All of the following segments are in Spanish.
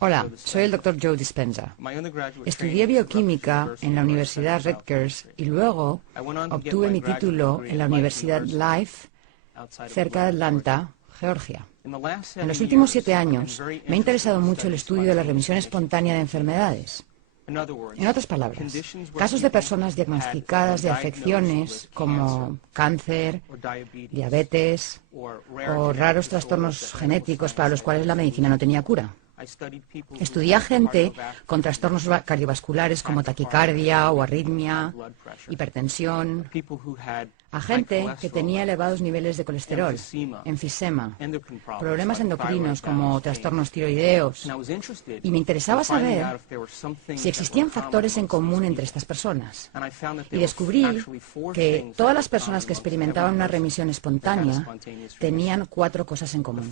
Hola, soy el Dr. Joe Dispenza. Estudié bioquímica en la Universidad Rutgers y luego obtuve mi título en la Universidad Life, cerca de Atlanta, Georgia. En los últimos 7 años me ha interesado mucho el estudio de la remisión espontánea de enfermedades. En otras palabras, casos de personas diagnosticadas de afecciones como cáncer, diabetes o raros trastornos genéticos para los cuales la medicina no tenía cura. Estudié a gente con trastornos cardiovasculares como taquicardia o arritmia, hipertensión, a gente que tenía elevados niveles de colesterol, enfisema, problemas endocrinos como trastornos tiroideos, y me interesaba saber si existían factores en común entre estas personas. Y descubrí que todas las personas que experimentaban una remisión espontánea tenían 4 cosas en común.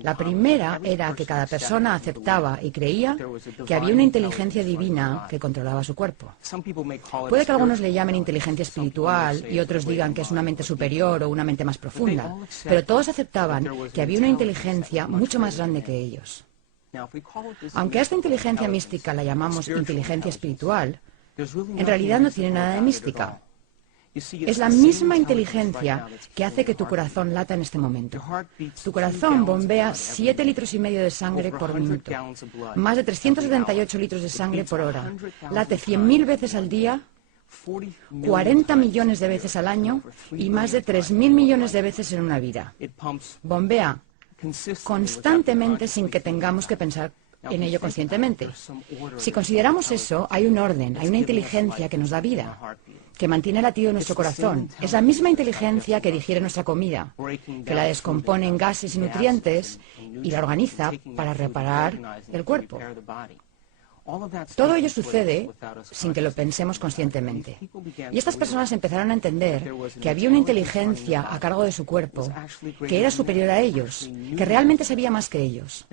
La primera era que cada persona aceptaba y creía que había una inteligencia divina que controlaba su cuerpo. Puede que algunos le llamen inteligencia espiritual y otros digan que es una mente superior o una mente más profunda, pero todos aceptaban que había una inteligencia mucho más grande que ellos. Aunque a esta inteligencia mística la llamamos inteligencia espiritual, en realidad no tiene nada de mística. Es la misma inteligencia que hace que tu corazón lata en este momento. Tu corazón bombea 7,5 litros de sangre por minuto, más de 378 litros de sangre por hora, late 100.000 veces al día, 40 millones de veces al año y más de 3.000 millones de veces en una vida. Bombea constantemente sin que tengamos que pensar en ello conscientemente. Si consideramos eso, hay un orden, hay una inteligencia que nos da vida, que mantiene el latido de nuestro corazón. Es la misma inteligencia que digiere nuestra comida, que la descompone en gases y nutrientes y la organiza para reparar el cuerpo. Todo ello sucede sin que lo pensemos conscientemente. Y estas personas empezaron a entender que había una inteligencia a cargo de su cuerpo que era superior a ellos, que realmente sabía más que ellos.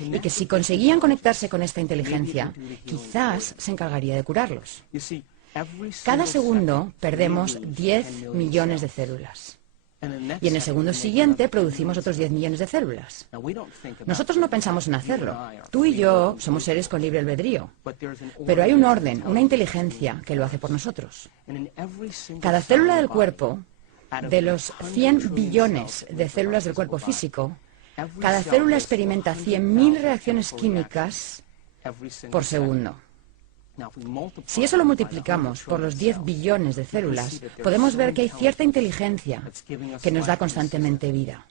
Y que si conseguían conectarse con esta inteligencia, quizás se encargaría de curarlos. Cada segundo perdemos 10 millones de células. Y en el segundo siguiente producimos otros 10 millones de células. Nosotros no pensamos en hacerlo. Tú y yo somos seres con libre albedrío. Pero hay un orden, una inteligencia que lo hace por nosotros. Cada célula del cuerpo, de los 100 billones de células del cuerpo físico, cada célula experimenta 100.000 reacciones químicas por segundo. Si eso lo multiplicamos por los 10 billones de células, podemos ver que hay cierta inteligencia que nos da constantemente vida.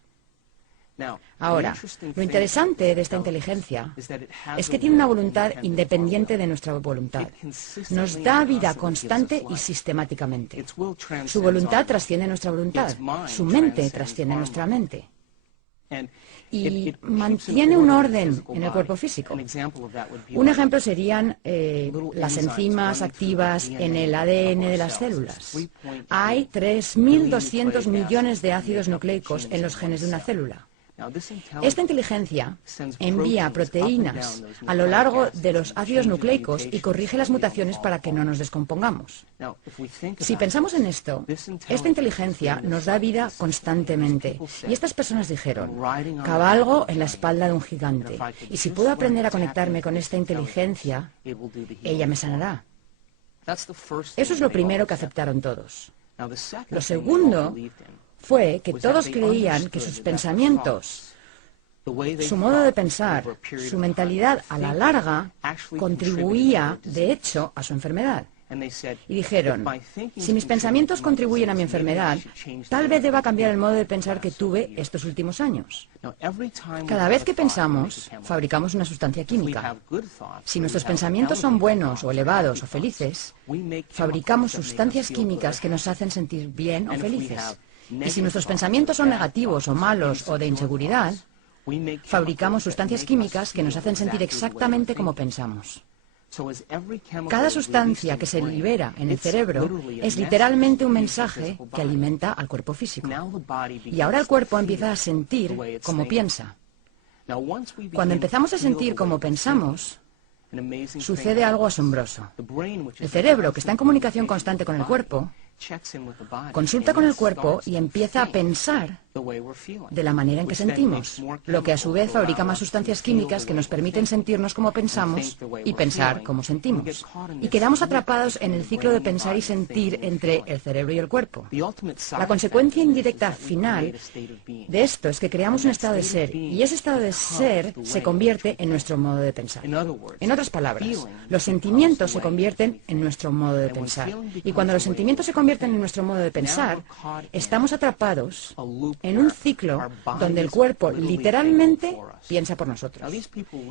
Ahora, lo interesante de esta inteligencia es que tiene una voluntad independiente de nuestra voluntad. Nos da vida constante y sistemáticamente. Su voluntad trasciende nuestra voluntad. Su mente trasciende nuestra mente. Y mantiene un orden en el cuerpo físico. Un ejemplo serían las enzimas activas en el ADN de las células. Hay 3.200 millones de ácidos nucleicos en los genes de una célula. Esta inteligencia envía proteínas a lo largo de los ácidos nucleicos y corrige las mutaciones para que no nos descompongamos. Si pensamos en esto, esta inteligencia nos da vida constantemente. Y estas personas dijeron, cabalgo en la espalda de un gigante. Y si puedo aprender a conectarme con esta inteligencia, ella me sanará. Eso es lo primero que aceptaron todos. Lo segundo fue que todos creían que sus pensamientos, su modo de pensar, su mentalidad a la larga contribuía, de hecho, a su enfermedad. Y dijeron, si mis pensamientos contribuyen a mi enfermedad, tal vez deba cambiar el modo de pensar que tuve estos últimos años. Cada vez que pensamos, fabricamos una sustancia química. Si nuestros pensamientos son buenos o elevados o felices, fabricamos sustancias químicas que nos hacen sentir bien o felices. Y si nuestros pensamientos son negativos o malos o de inseguridad, fabricamos sustancias químicas que nos hacen sentir exactamente como pensamos. Cada sustancia que se libera en el cerebro es literalmente un mensaje que alimenta al cuerpo físico. Y ahora el cuerpo empieza a sentir como piensa. Cuando empezamos a sentir como pensamos, sucede algo asombroso. El cerebro, que está en comunicación constante con el cuerpo, consulta con el cuerpo y empieza a pensar de la manera en que sentimos, lo que a su vez fabrica más sustancias químicas que nos permiten sentirnos como pensamos y pensar como sentimos. Y quedamos atrapados en el ciclo de pensar y sentir entre el cerebro y el cuerpo. La consecuencia indirecta final de esto es que creamos un estado de ser, y ese estado de ser se convierte en nuestro modo de pensar. En otras palabras, los sentimientos se convierten en nuestro modo de pensar. Y cuando los sentimientos se convierten en nuestro modo de pensar, estamos atrapados en un ciclo donde el cuerpo literalmente piensa por nosotros.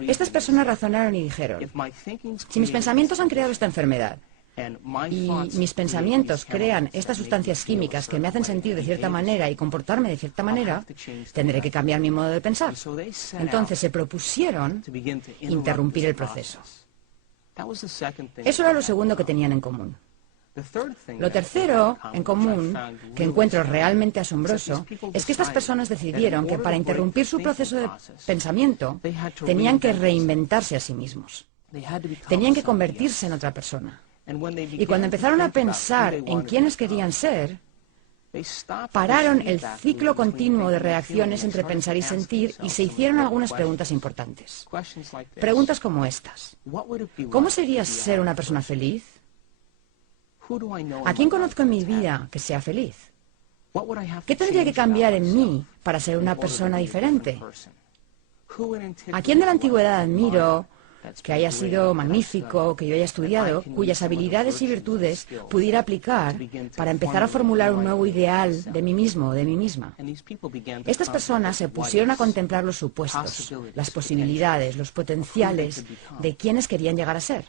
Estas personas razonaron y dijeron, si mis pensamientos han creado esta enfermedad, y mis pensamientos crean estas sustancias químicas que me hacen sentir de cierta manera y comportarme de cierta manera, tendré que cambiar mi modo de pensar. Entonces se propusieron interrumpir el proceso. Eso era lo segundo que tenían en común. Lo tercero en común, que encuentro realmente asombroso, es que estas personas decidieron que para interrumpir su proceso de pensamiento tenían que reinventarse a sí mismos. Tenían que convertirse en otra persona. Y cuando empezaron a pensar en quiénes querían ser, pararon el ciclo continuo de reacciones entre pensar y sentir y se hicieron algunas preguntas importantes. Preguntas como estas. ¿Cómo sería ser una persona feliz? ¿A quién conozco en mi vida que sea feliz? ¿Qué tendría que cambiar en mí para ser una persona diferente? ¿A quién de la antigüedad admiro, que haya sido magnífico, que yo haya estudiado, cuyas habilidades y virtudes pudiera aplicar para empezar a formular un nuevo ideal de mí mismo o de mí misma? Estas personas se pusieron a contemplar los supuestos, las posibilidades, los potenciales de quienes querían llegar a ser.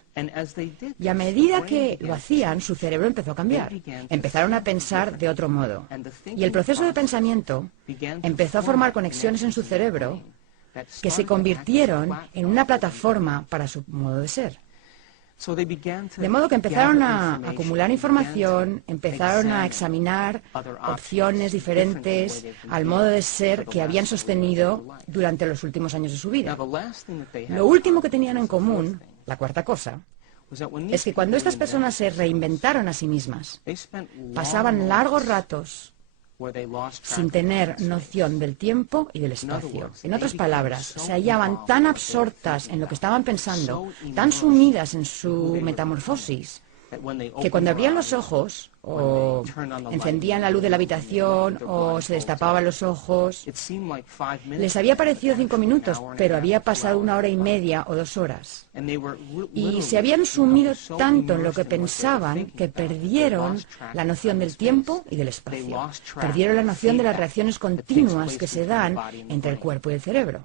Y a medida que lo hacían, su cerebro empezó a cambiar. Empezaron a pensar de otro modo. Y el proceso de pensamiento empezó a formar conexiones en su cerebro que se convirtieron en una plataforma para su modo de ser. De modo que empezaron a acumular información, empezaron a examinar opciones diferentes al modo de ser que habían sostenido durante los últimos años de su vida. Lo último que tenían en común, la cuarta cosa, es que cuando estas personas se reinventaron a sí mismas, pasaban largos ratos sin tener noción del tiempo y del espacio. En otras palabras, se hallaban tan absortas en lo que estaban pensando, tan sumidas en su metamorfosis, que cuando abrían los ojos, o encendían la luz de la habitación, o se destapaban los ojos, les había parecido 5 minutos, pero había pasado 1 hora y media o 2 horas. Y se habían sumido tanto en lo que pensaban que perdieron la noción del tiempo y del espacio. Perdieron la noción de las reacciones continuas que se dan entre el cuerpo y el cerebro.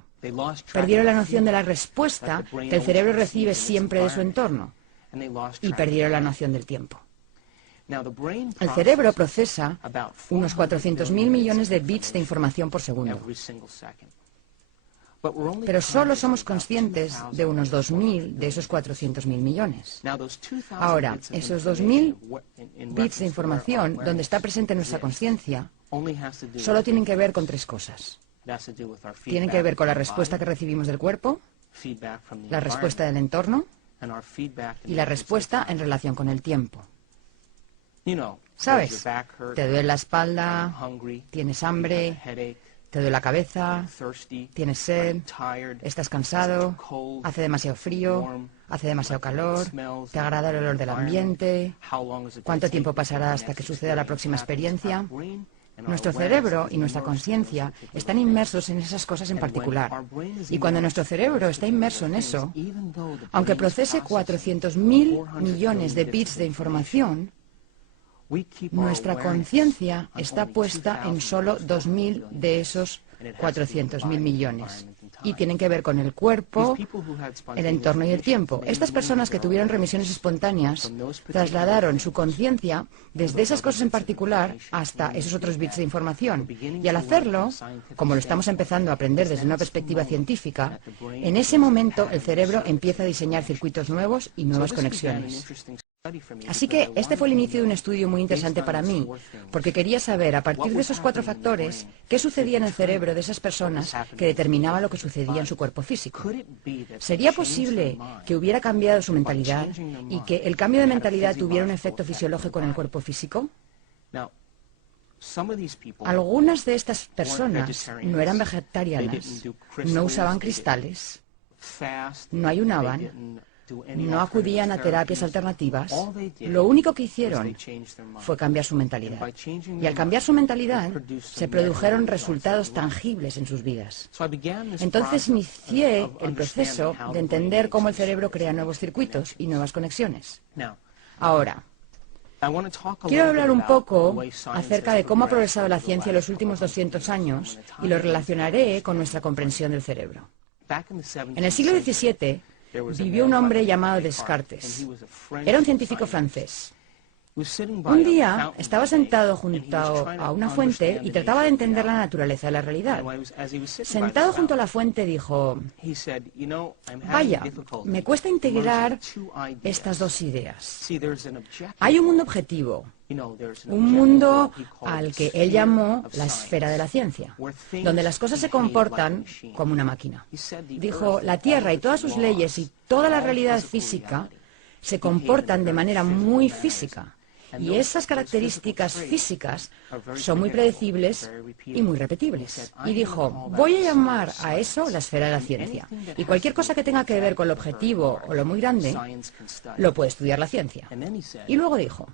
Perdieron la noción de la respuesta que el cerebro recibe siempre de su entorno. Y perdieron la noción del tiempo. El cerebro procesa unos 400.000 millones de bits de información por segundo. Pero solo somos conscientes de unos 2.000 de esos 400.000 millones. Ahora, esos 2.000 bits de información, donde está presente nuestra conciencia, solo tienen que ver con 3 cosas. Tienen que ver con la respuesta que recibimos del cuerpo, la respuesta del entorno y la respuesta en relación con el tiempo. ¿Sabes? Te duele la espalda, tienes hambre, te duele la cabeza, tienes sed, estás cansado, hace demasiado frío, hace demasiado calor, te agrada el olor del ambiente, ¿cuánto tiempo pasará hasta que suceda la próxima experiencia? Nuestro cerebro y nuestra conciencia están inmersos en esas cosas en particular. Y cuando nuestro cerebro está inmerso en eso, aunque procese 400.000 millones de bits de información, nuestra conciencia está puesta en solo 2.000 de esos 400.000 millones. Y tienen que ver con el cuerpo, el entorno y el tiempo. Estas personas que tuvieron remisiones espontáneas trasladaron su conciencia desde esas cosas en particular hasta esos otros bits de información. Y al hacerlo, como lo estamos empezando a aprender desde una perspectiva científica, en ese momento el cerebro empieza a diseñar circuitos nuevos y nuevas conexiones. Así que este fue el inicio de un estudio muy interesante para mí, porque quería saber, a partir de esos 4 factores, qué sucedía en el cerebro de esas personas que determinaba lo que sucedía en su cuerpo físico. ¿Sería posible que hubiera cambiado su mentalidad y que el cambio de mentalidad tuviera un efecto fisiológico en el cuerpo físico? Algunas de estas personas no eran vegetarianas, no usaban cristales, no ayunaban, no acudían a terapias alternativas. Lo único que hicieron fue cambiar su mentalidad. Y al cambiar su mentalidad, se produjeron resultados tangibles en sus vidas. Entonces inicié el proceso de entender cómo el cerebro crea nuevos circuitos y nuevas conexiones. Ahora, quiero hablar un poco acerca de cómo ha progresado la ciencia en los últimos 200 años y lo relacionaré con nuestra comprensión del cerebro. En el siglo XVII, vivió un hombre llamado Descartes. Era un científico francés. Un día estaba sentado junto a una fuente y trataba de entender la naturaleza de la realidad. Sentado junto a la fuente dijo: vaya, me cuesta integrar estas dos ideas. Hay un mundo objetivo, un mundo al que él llamó la esfera de la ciencia, donde las cosas se comportan como una máquina. Dijo, la Tierra y todas sus leyes y toda la realidad física se comportan de manera muy física. Y esas características físicas son muy predecibles y muy repetibles. Y dijo, voy a llamar a eso la esfera de la ciencia. Y cualquier cosa que tenga que ver con lo objetivo o lo muy grande, lo puede estudiar la ciencia. Y luego dijo,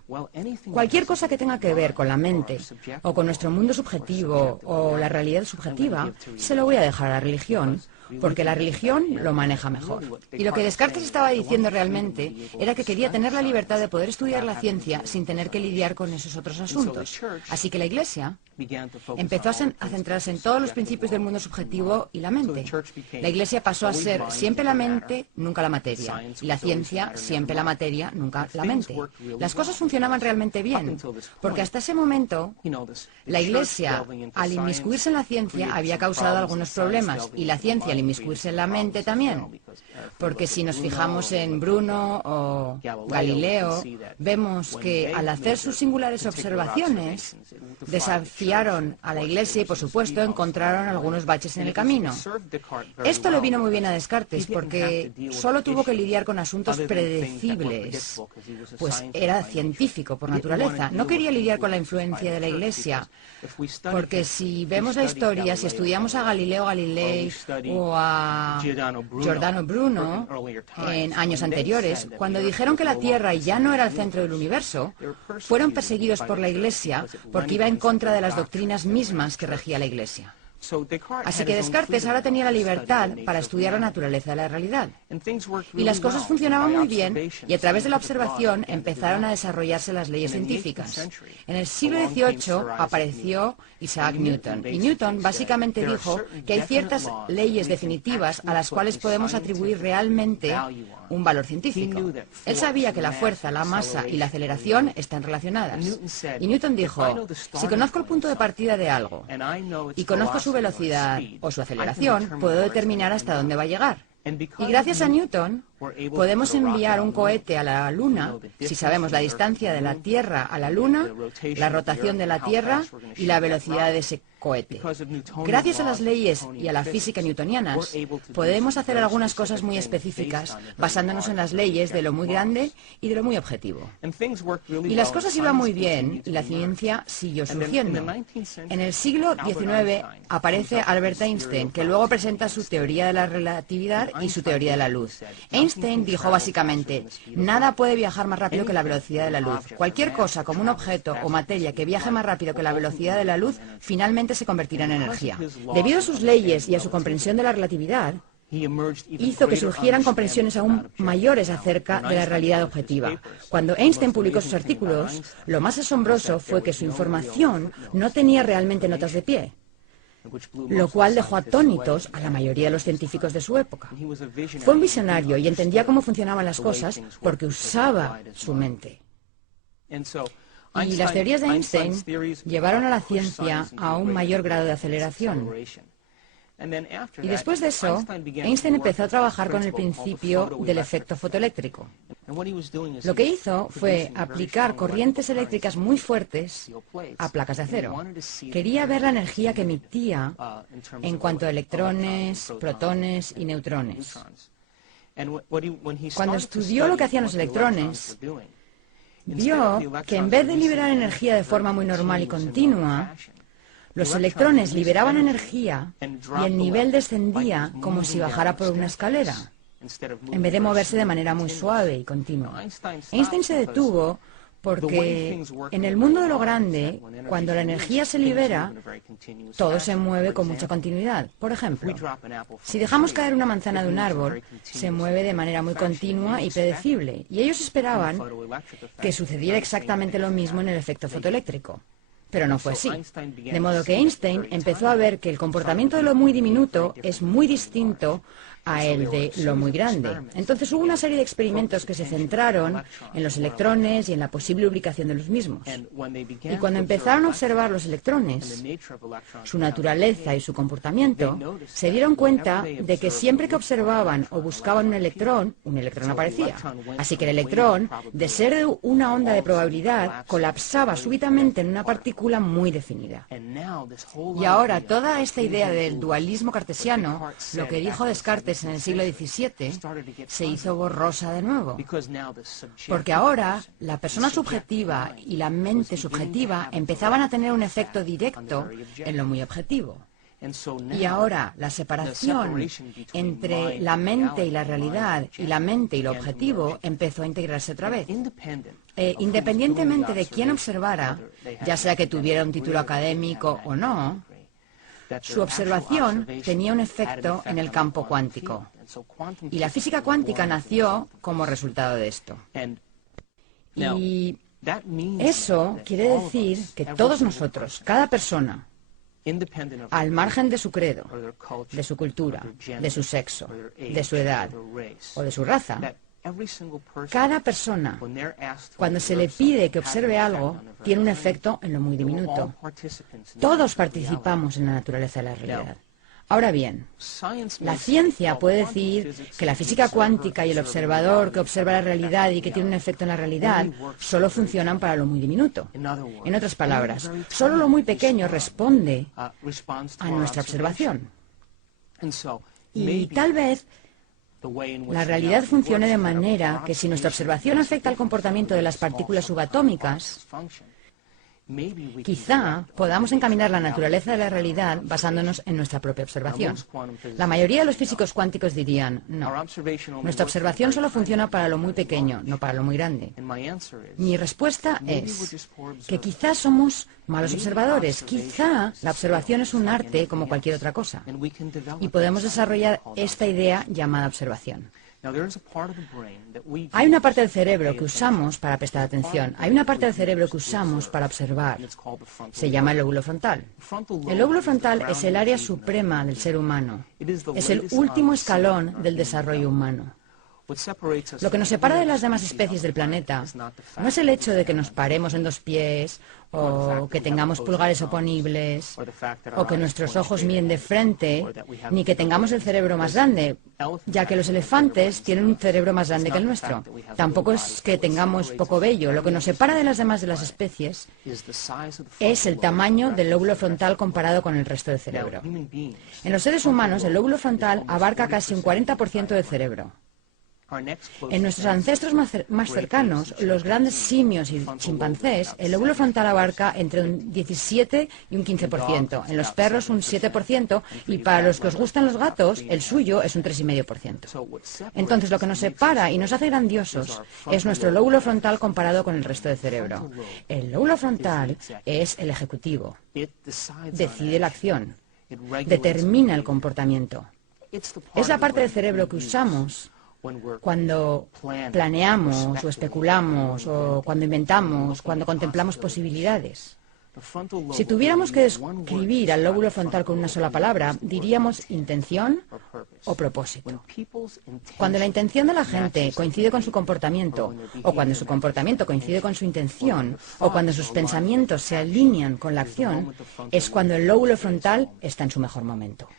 cualquier cosa que tenga que ver con la mente o con nuestro mundo subjetivo o la realidad subjetiva, se lo voy a dejar a la religión, porque la religión lo maneja mejor. Y lo que Descartes estaba diciendo realmente era que quería tener la libertad de poder estudiar la ciencia sin tener que lidiar con esos otros asuntos. Así que la Iglesia empezó a centrarse en todos los principios del mundo subjetivo y la mente. La Iglesia pasó a ser siempre la mente, nunca la materia. Y la ciencia, siempre la materia, nunca la mente. Las cosas funcionaban realmente bien, porque hasta ese momento la Iglesia, al inmiscuirse en la ciencia, había causado algunos problemas, y la ciencia, al inmiscuirse en la mente, también. Porque si nos fijamos en Bruno o Galileo, vemos que al hacer sus singulares observaciones, desafiaron a la Iglesia y, por supuesto, encontraron algunos baches en el camino. Esto le vino muy bien a Descartes porque solo tuvo que lidiar con asuntos predecibles, pues era científico por naturaleza. No quería lidiar con la influencia de la Iglesia, porque si vemos la historia, si estudiamos a Galileo Galilei o a Giordano Bruno en años anteriores, cuando dijeron que la Tierra ya no era el centro del universo, fueron perseguidos por la Iglesia porque iba en contra de las doctrinas mismas que regía la Iglesia. Así que Descartes ahora tenía la libertad para estudiar la naturaleza de la realidad. Y las cosas funcionaban muy bien, y a través de la observación empezaron a desarrollarse las leyes científicas. En el siglo XVIII apareció Isaac Newton, y Newton básicamente dijo que hay ciertas leyes definitivas a las cuales podemos atribuir realmente un valor científico. Él sabía que la fuerza, la masa y la aceleración están relacionadas. Y Newton dijo, si conozco el punto de partida de algo y conozco su velocidad o su aceleración, puedo determinar hasta dónde va a llegar. Y gracias a Newton podemos enviar un cohete a la Luna si sabemos la distancia de la Tierra a la Luna, la rotación de la Tierra y la velocidad de ese cohete. Gracias a las leyes y a la física newtonianas, podemos hacer algunas cosas muy específicas basándonos en las leyes de lo muy grande y de lo muy objetivo. Y las cosas iban muy bien y la ciencia siguió surgiendo. En el siglo XIX aparece Albert Einstein, que luego presenta su teoría de la relatividad y su teoría de la luz. Einstein dijo básicamente, nada puede viajar más rápido que la velocidad de la luz. Cualquier cosa, como un objeto o materia que viaje más rápido que la velocidad de la luz, finalmente se convertirá en energía. Debido a sus leyes y a su comprensión de la relatividad, hizo que surgieran comprensiones aún mayores acerca de la realidad objetiva. Cuando Einstein publicó sus artículos, lo más asombroso fue que su información no tenía realmente notas de pie, lo cual dejó atónitos a la mayoría de los científicos de su época. Fue un visionario y entendía cómo funcionaban las cosas porque usaba su mente. Y las teorías de Einstein llevaron a la ciencia a un mayor grado de aceleración. Y después de eso, Einstein empezó a trabajar con el principio del efecto fotoeléctrico. Lo que hizo fue aplicar corrientes eléctricas muy fuertes a placas de acero. Quería ver la energía que emitía en cuanto a electrones, protones y neutrones. Cuando estudió lo que hacían los electrones, vio que en vez de liberar energía de forma muy normal y continua, los electrones liberaban energía y el nivel descendía como si bajara por una escalera, en vez de moverse de manera muy suave y continua. Einstein se detuvo porque en el mundo de lo grande, cuando la energía se libera, todo se mueve con mucha continuidad. Por ejemplo, si dejamos caer una manzana de un árbol, se mueve de manera muy continua y predecible, y ellos esperaban que sucediera exactamente lo mismo en el efecto fotoeléctrico. Pero no fue así. De modo que Einstein empezó a ver que el comportamiento de lo muy diminuto es muy distinto a el de lo muy grande. Entonces hubo una serie de experimentos que se centraron en los electrones y en la posible ubicación de los mismos. Y cuando empezaron a observar los electrones, su naturaleza y su comportamiento, se dieron cuenta de que siempre que observaban o buscaban un electrón aparecía. Así que el electrón, de ser de una onda de probabilidad, colapsaba súbitamente en una partícula muy definida. Y ahora toda esta idea del dualismo cartesiano, lo que dijo Descartes en el siglo XVII, se hizo borrosa de nuevo. Porque ahora la persona subjetiva y la mente subjetiva empezaban a tener un efecto directo en lo muy objetivo. Y ahora la separación entre la mente y la realidad y la mente y lo objetivo empezó a integrarse otra vez. Independientemente de quién observara, ya sea que tuviera un título académico o no, su observación tenía un efecto en el campo cuántico. Y la física cuántica nació como resultado de esto. Y eso quiere decir que todos nosotros, cada persona, al margen de su credo, de su cultura, de su sexo, de su edad o de su raza, cada persona, cuando se le pide que observe algo, tiene un efecto en lo muy diminuto. Todos participamos en la naturaleza de la realidad. Ahora bien, la ciencia puede decir que la física cuántica y el observador que observa la realidad y que tiene un efecto en la realidad solo funcionan para lo muy diminuto. En otras palabras, solo lo muy pequeño responde a nuestra observación. Y tal vez la realidad funcione de manera que si nuestra observación afecta al comportamiento de las partículas subatómicas, quizá podamos encaminar la naturaleza de la realidad basándonos en nuestra propia observación. La mayoría de los físicos cuánticos dirían, no, nuestra observación solo funciona para lo muy pequeño, no para lo muy grande. Mi respuesta es que quizá somos malos observadores, quizá la observación es un arte como cualquier otra cosa, y podemos desarrollar esta idea llamada observación. Hay una parte del cerebro que usamos para prestar atención. Hay una parte del cerebro que usamos para observar. Se llama el lóbulo frontal. El lóbulo frontal es el área suprema del ser humano. Es el último escalón del desarrollo humano. Lo que nos separa de las demás especies del planeta no es el hecho de que nos paremos en dos pies, o que tengamos pulgares oponibles, o que nuestros ojos miren de frente, ni que tengamos el cerebro más grande, ya que los elefantes tienen un cerebro más grande que el nuestro. Tampoco es que tengamos poco vello. Lo que nos separa de las demás de las especies es el tamaño del lóbulo frontal comparado con el resto del cerebro. En los seres humanos, el lóbulo frontal abarca casi un 40% del cerebro. En nuestros ancestros más cercanos, los grandes simios y chimpancés, el lóbulo frontal abarca entre un 17 y un 15%, en los perros un 7%, y para los que os gustan los gatos, el suyo es un 3,5%. Entonces, lo que nos separa y nos hace grandiosos es nuestro lóbulo frontal comparado con el resto del cerebro. El lóbulo frontal es el ejecutivo, decide la acción, determina el comportamiento. Es la parte del cerebro que usamos cuando planeamos o especulamos, o cuando inventamos, cuando contemplamos posibilidades. Si tuviéramos que describir al lóbulo frontal con una sola palabra, diríamos intención o propósito. Cuando la intención de la gente coincide con su comportamiento, o cuando su comportamiento coincide con su intención, o cuando sus pensamientos se alinean con la acción, es cuando el lóbulo frontal está en su mejor momento.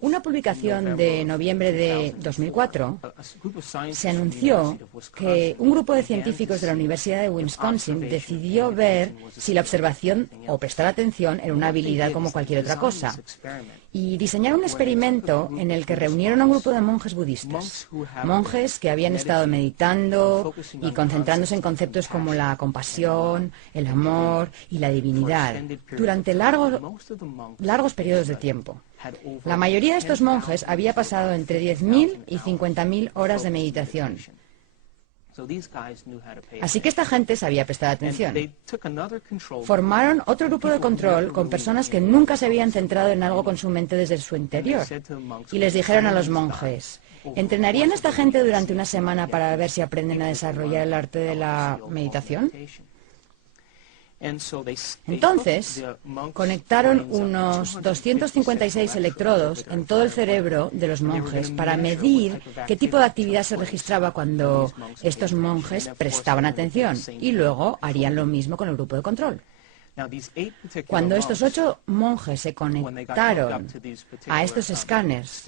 Una publicación de noviembre de 2004 se anunció que un grupo de científicos de la Universidad de Wisconsin decidió ver si la observación o prestar atención era una habilidad como cualquier otra cosa. y diseñaron un experimento en el que reunieron a un grupo de monjes budistas, monjes que habían estado meditando y concentrándose en conceptos como la compasión, el amor y la divinidad durante largos periodos de tiempo. La mayoría de estos monjes había pasado entre 10.000 y 50.000 horas de meditación. Así que esta gente sabía prestar atención. Formaron otro grupo de control con personas que nunca se habían centrado en algo con su mente desde su interior. Y les dijeron a los monjes, ¿entrenarían a esta gente durante una semana para ver si aprenden a desarrollar el arte de la meditación? Entonces, conectaron unos 256 electrodos en todo el cerebro de los monjes para medir qué tipo de actividad se registraba cuando estos monjes prestaban atención, y luego harían lo mismo con el grupo de control. Cuando estos 8 monjes se conectaron a estos escáneres,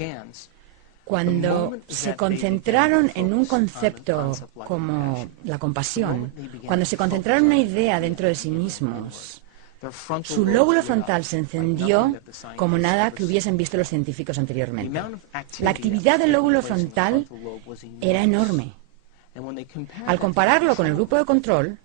cuando se concentraron en un concepto como la compasión, cuando se concentraron en una idea dentro de sí mismos, su lóbulo frontal se encendió como nada que hubiesen visto los científicos anteriormente. La actividad del lóbulo frontal era enorme. Al compararlo con el grupo de control,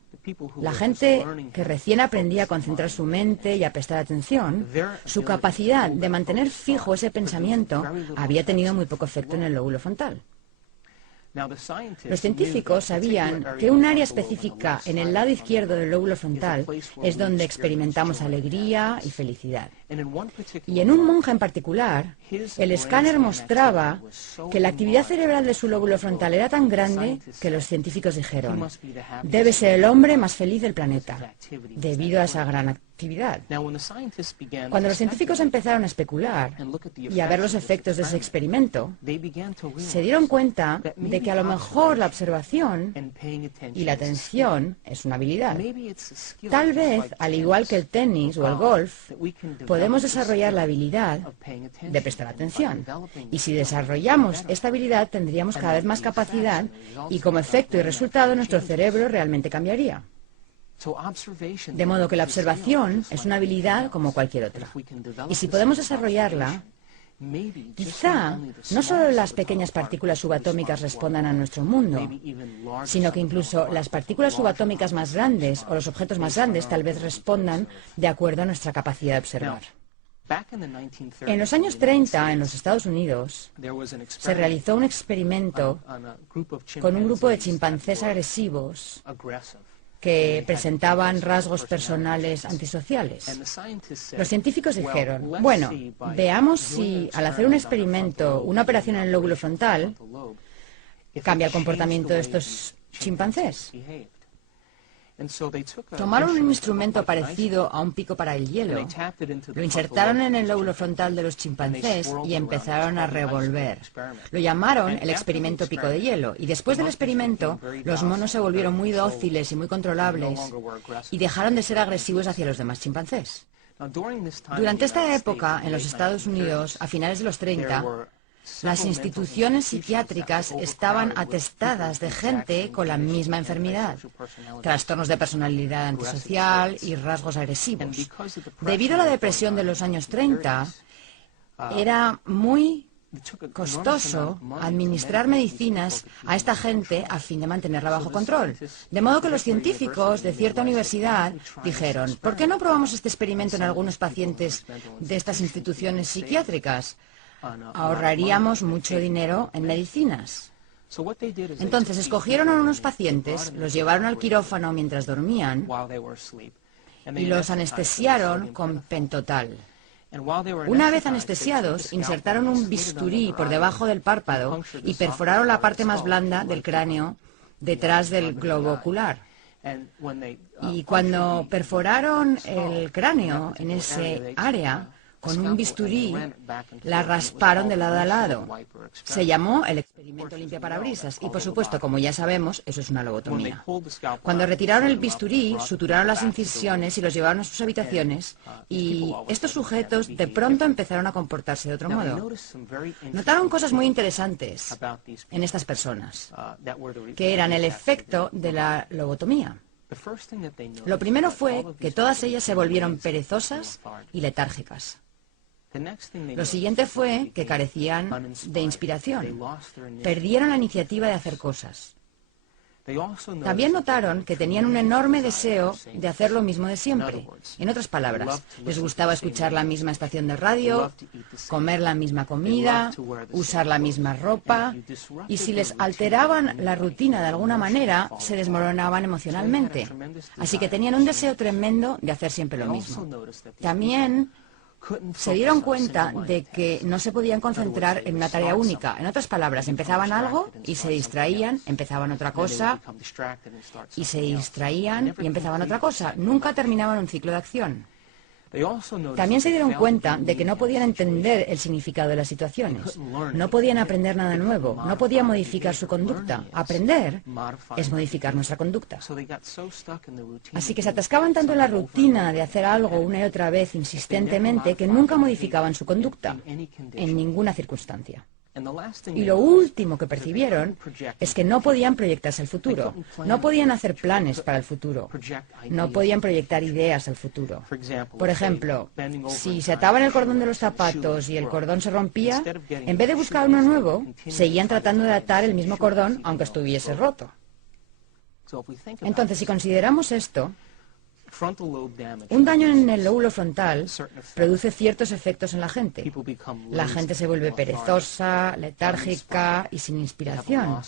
la gente que recién aprendía a concentrar su mente y a prestar atención, su capacidad de mantener fijo ese pensamiento había tenido muy poco efecto en el lóbulo frontal. Los científicos sabían que un área específica en el lado izquierdo del lóbulo frontal es donde experimentamos alegría y felicidad. Y en un monje en particular, el escáner mostraba que la actividad cerebral de su lóbulo frontal era tan grande que los científicos dijeron, debe ser el hombre más feliz del planeta, debido a esa gran actividad. Cuando los científicos empezaron a especular y a ver los efectos de ese experimento, se dieron cuenta de que a lo mejor la observación y la atención es una habilidad. Tal vez, al igual que el tenis o el golf, podemos desarrollar la habilidad de prestar atención. Y si desarrollamos esta habilidad, tendríamos cada vez más capacidad y como efecto y resultado nuestro cerebro realmente cambiaría. De modo que la observación es una habilidad como cualquier otra. Y si podemos desarrollarla, quizá no solo las pequeñas partículas subatómicas respondan a nuestro mundo, sino que incluso las partículas subatómicas más grandes o los objetos más grandes tal vez respondan de acuerdo a nuestra capacidad de observar. En los años 30, en los Estados Unidos, se realizó un experimento con un grupo de chimpancés agresivos que presentaban rasgos personales antisociales. Los científicos dijeron, bueno, veamos si al hacer un experimento, una operación en el lóbulo frontal, cambia el comportamiento de estos chimpancés. Tomaron un instrumento parecido a un pico para el hielo, lo insertaron en el lóbulo frontal de los chimpancés y empezaron a revolver. Lo llamaron el experimento pico de hielo, y después del experimento, los monos se volvieron muy dóciles y muy controlables y dejaron de ser agresivos hacia los demás chimpancés. Durante esta época, en los Estados Unidos, a finales de los 30, las instituciones psiquiátricas estaban atestadas de gente con la misma enfermedad, trastornos de personalidad antisocial y rasgos agresivos. Debido a la depresión de los años 30, era muy costoso administrar medicinas a esta gente a fin de mantenerla bajo control. De modo que los científicos de cierta universidad dijeron, ¿por qué no probamos este experimento en algunos pacientes de estas instituciones psiquiátricas? Ahorraríamos mucho dinero en medicinas. Entonces escogieron a unos pacientes, los llevaron al quirófano mientras dormían y los anestesiaron con pentotal. Una vez anestesiados, insertaron un bisturí por debajo del párpado y perforaron la parte más blanda del cráneo detrás del globo ocular. Y cuando perforaron el cráneo en ese área, con un bisturí, la rasparon de lado a lado. Se llamó el experimento limpiaparabrisas y, por supuesto, como ya sabemos, eso es una lobotomía. Cuando retiraron el bisturí, suturaron las incisiones y los llevaron a sus habitaciones y estos sujetos de pronto empezaron a comportarse de otro modo. Notaron cosas muy interesantes en estas personas, que eran el efecto de la lobotomía. Lo primero fue que todas ellas se volvieron perezosas y letárgicas. Lo siguiente fue que carecían de inspiración. Perdieron la iniciativa de hacer cosas. También notaron que tenían un enorme deseo de hacer lo mismo de siempre. En otras palabras, les gustaba escuchar la misma estación de radio, comer la misma comida, usar la misma ropa, y si les alteraban la rutina de alguna manera, se desmoronaban emocionalmente. Así que tenían un deseo tremendo de hacer siempre lo mismo. También se dieron cuenta de que no se podían concentrar en una tarea única. En otras palabras, empezaban algo y se distraían, empezaban otra cosa y se distraían y empezaban otra cosa. Nunca terminaban un ciclo de acción. También se dieron cuenta de que no podían entender el significado de las situaciones. No podían aprender nada nuevo. No podían modificar su conducta. Aprender es modificar nuestra conducta. Así que se atascaban tanto en la rutina de hacer algo una y otra vez insistentemente que nunca modificaban su conducta en ninguna circunstancia. Y lo último que percibieron es que no podían proyectarse al futuro, no podían hacer planes para el futuro, no podían proyectar ideas al futuro. Por ejemplo, si se ataban el cordón de los zapatos y el cordón se rompía, en vez de buscar uno nuevo, seguían tratando de atar el mismo cordón aunque estuviese roto. Entonces, si consideramos esto, un daño en el lóbulo frontal produce ciertos efectos en la gente. La gente se vuelve perezosa, letárgica y sin inspiración.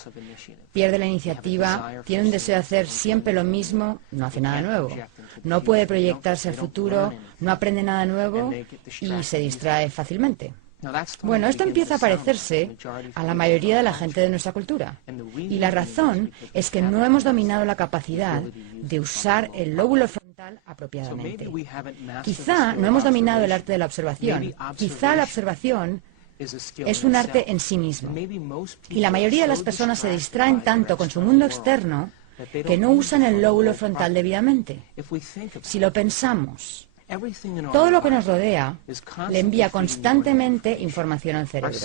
Pierde la iniciativa, tiene un deseo de hacer siempre lo mismo, no hace nada nuevo. No puede proyectarse al futuro, no aprende nada nuevo y se distrae fácilmente. Bueno, esto empieza a parecerse a la mayoría de la gente de nuestra cultura. Y la razón es que no hemos dominado la capacidad de usar el lóbulo frontal apropiadamente. Quizá no hemos dominado el arte de la observación. Quizá la observación es un arte en sí mismo. Y la mayoría de las personas se distraen tanto con su mundo externo que no usan el lóbulo frontal debidamente. Si lo pensamos, todo lo que nos rodea le envía constantemente información al cerebro.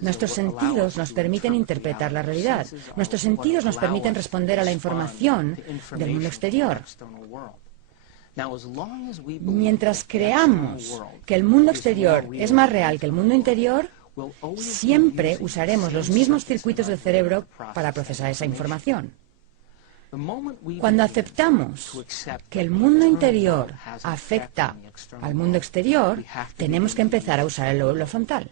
Nuestros sentidos nos permiten interpretar la realidad. Nuestros sentidos nos permiten responder a la información del mundo exterior. Mientras creamos que el mundo exterior es más real que el mundo interior, siempre usaremos los mismos circuitos del cerebro para procesar esa información. Cuando aceptamos que el mundo interior afecta al mundo exterior, tenemos que empezar a usar el lóbulo frontal.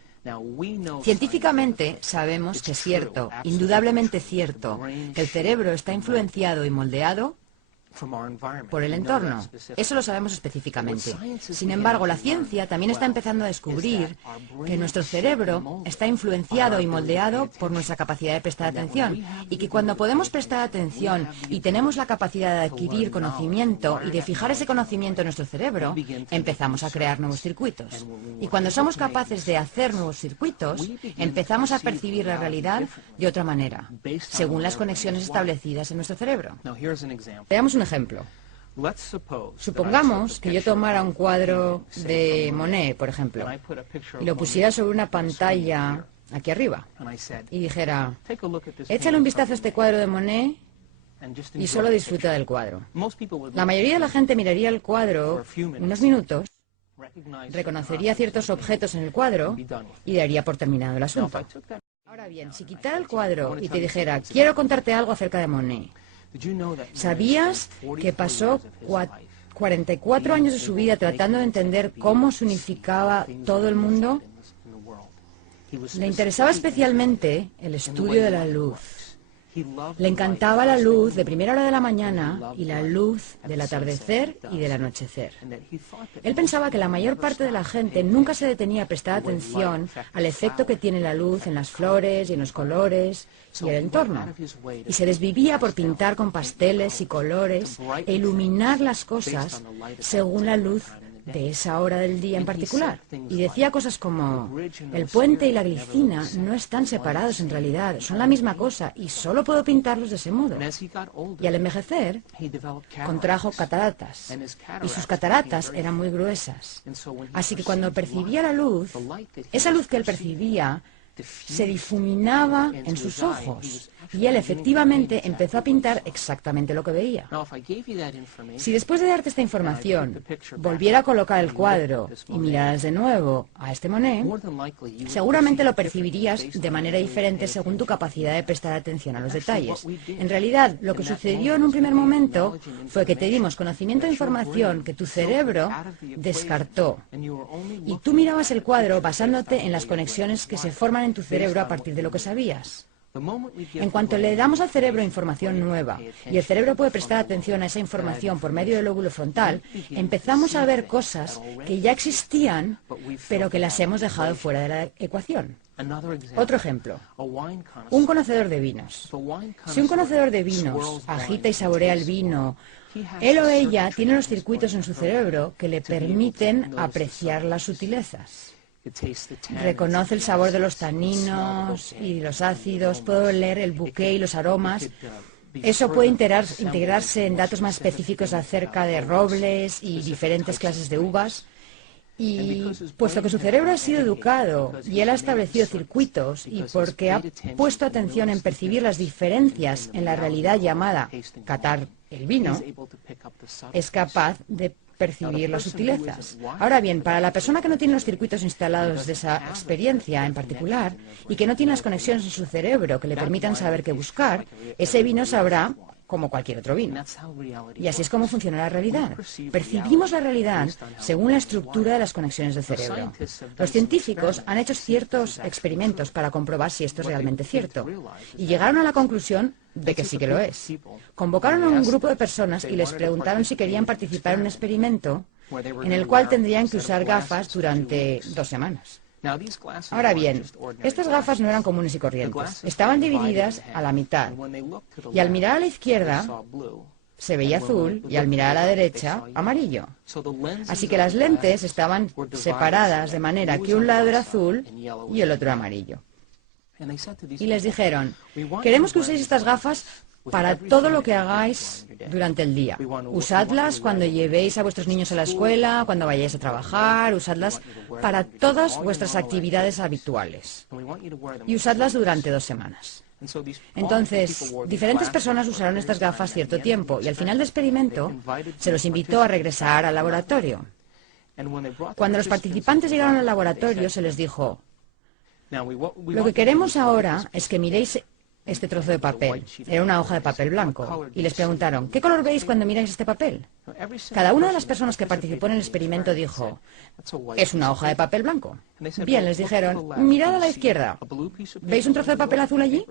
Científicamente sabemos que es cierto, indudablemente cierto, que el cerebro está influenciado y moldeado por el entorno. Eso lo sabemos específicamente. Sin embargo, la ciencia también está empezando a descubrir que nuestro cerebro está influenciado y moldeado por nuestra capacidad de prestar atención, y que cuando podemos prestar atención y tenemos la capacidad de adquirir conocimiento y de fijar ese conocimiento en nuestro cerebro, empezamos a crear nuevos circuitos. Y cuando somos capaces de hacer nuevos circuitos, empezamos a percibir la realidad de otra manera, según las conexiones establecidas en nuestro cerebro. Veamos un ejemplo. Supongamos que yo tomara un cuadro de Monet, por ejemplo, y lo pusiera sobre una pantalla aquí arriba, y dijera, échale un vistazo a este cuadro de Monet y solo disfruta del cuadro. La mayoría de la gente miraría el cuadro unos minutos, reconocería ciertos objetos en el cuadro y daría por terminado el asunto. Ahora bien, si quitara el cuadro y te dijera, quiero contarte algo acerca de Monet, ¿sabías que pasó 44 años de su vida tratando de entender cómo se unificaba todo el mundo? Le interesaba especialmente el estudio de la luz. Le encantaba la luz de primera hora de la mañana y la luz del atardecer y del anochecer. Él pensaba que la mayor parte de la gente nunca se detenía a prestar atención al efecto que tiene la luz en las flores y en los colores y el entorno. Y se desvivía por pintar con pasteles y colores e iluminar las cosas según la luz de esa hora del día en particular. Y decía cosas como, el puente y la glicina no están separados en realidad, son la misma cosa y solo puedo pintarlos de ese modo. Y al envejecer, contrajo cataratas, y sus cataratas eran muy gruesas. Así que cuando percibía la luz, esa luz que él percibía se difuminaba en sus ojos, y él efectivamente empezó a pintar exactamente lo que veía. Si después de darte esta información volviera a colocar el cuadro y miraras de nuevo a este Monet, seguramente lo percibirías de manera diferente según tu capacidad de prestar atención a los detalles. En realidad, lo que sucedió en un primer momento fue que te dimos conocimiento de información que tu cerebro descartó, y tú mirabas el cuadro basándote en las conexiones que se forman en tu cerebro a partir de lo que sabías. En cuanto le damos al cerebro información nueva y el cerebro puede prestar atención a esa información por medio del lóbulo frontal, empezamos a ver cosas que ya existían, pero que las hemos dejado fuera de la ecuación. Otro ejemplo, un conocedor de vinos. Si un conocedor de vinos agita y saborea el vino, él o ella tiene los circuitos en su cerebro que le permiten apreciar las sutilezas. Reconoce el sabor de los taninos y los ácidos, puede oler el bouquet y los aromas. Eso puede integrarse en datos más específicos acerca de robles y diferentes clases de uvas. Y puesto que su cerebro ha sido educado y él ha establecido circuitos y porque ha puesto atención en percibir las diferencias en la realidad llamada catar el vino, es capaz de percibir las sutilezas. Ahora bien, para la persona que no tiene los circuitos instalados de esa experiencia en particular y que no tiene las conexiones en su cerebro que le permitan saber qué buscar, ese vino sabrá como cualquier otro vino. Y así es como funciona la realidad. Percibimos la realidad según la estructura de las conexiones del cerebro. Los científicos han hecho ciertos experimentos para comprobar si esto es realmente cierto, y llegaron a la conclusión de que sí que lo es. Convocaron a un grupo de personas y les preguntaron si querían participar en un experimento en el cual tendrían que usar gafas durante 2 semanas. Ahora bien, estas gafas no eran comunes y corrientes. Estaban divididas a la mitad. Y al mirar a la izquierda, se veía azul, y al mirar a la derecha, amarillo. Así que las lentes estaban separadas de manera que un lado era azul y el otro amarillo. Y les dijeron, queremos que uséis estas gafas para todo lo que hagáis durante el día. Usadlas cuando llevéis a vuestros niños a la escuela, cuando vayáis a trabajar, usadlas para todas vuestras actividades habituales. Y usadlas durante 2 semanas. Entonces, diferentes personas usaron estas gafas cierto tiempo y al final del experimento se los invitó a regresar al laboratorio. Cuando los participantes llegaron al laboratorio se les dijo, lo que queremos ahora es que miréis este trozo de papel. Era una hoja de papel blanco. Y les preguntaron, ¿qué color veis cuando miráis este papel? Cada una de las personas que participó en el experimento dijo, es una hoja de papel blanco. Bien, les dijeron, mirad a la izquierda. ¿Veis un trozo de papel azul allí?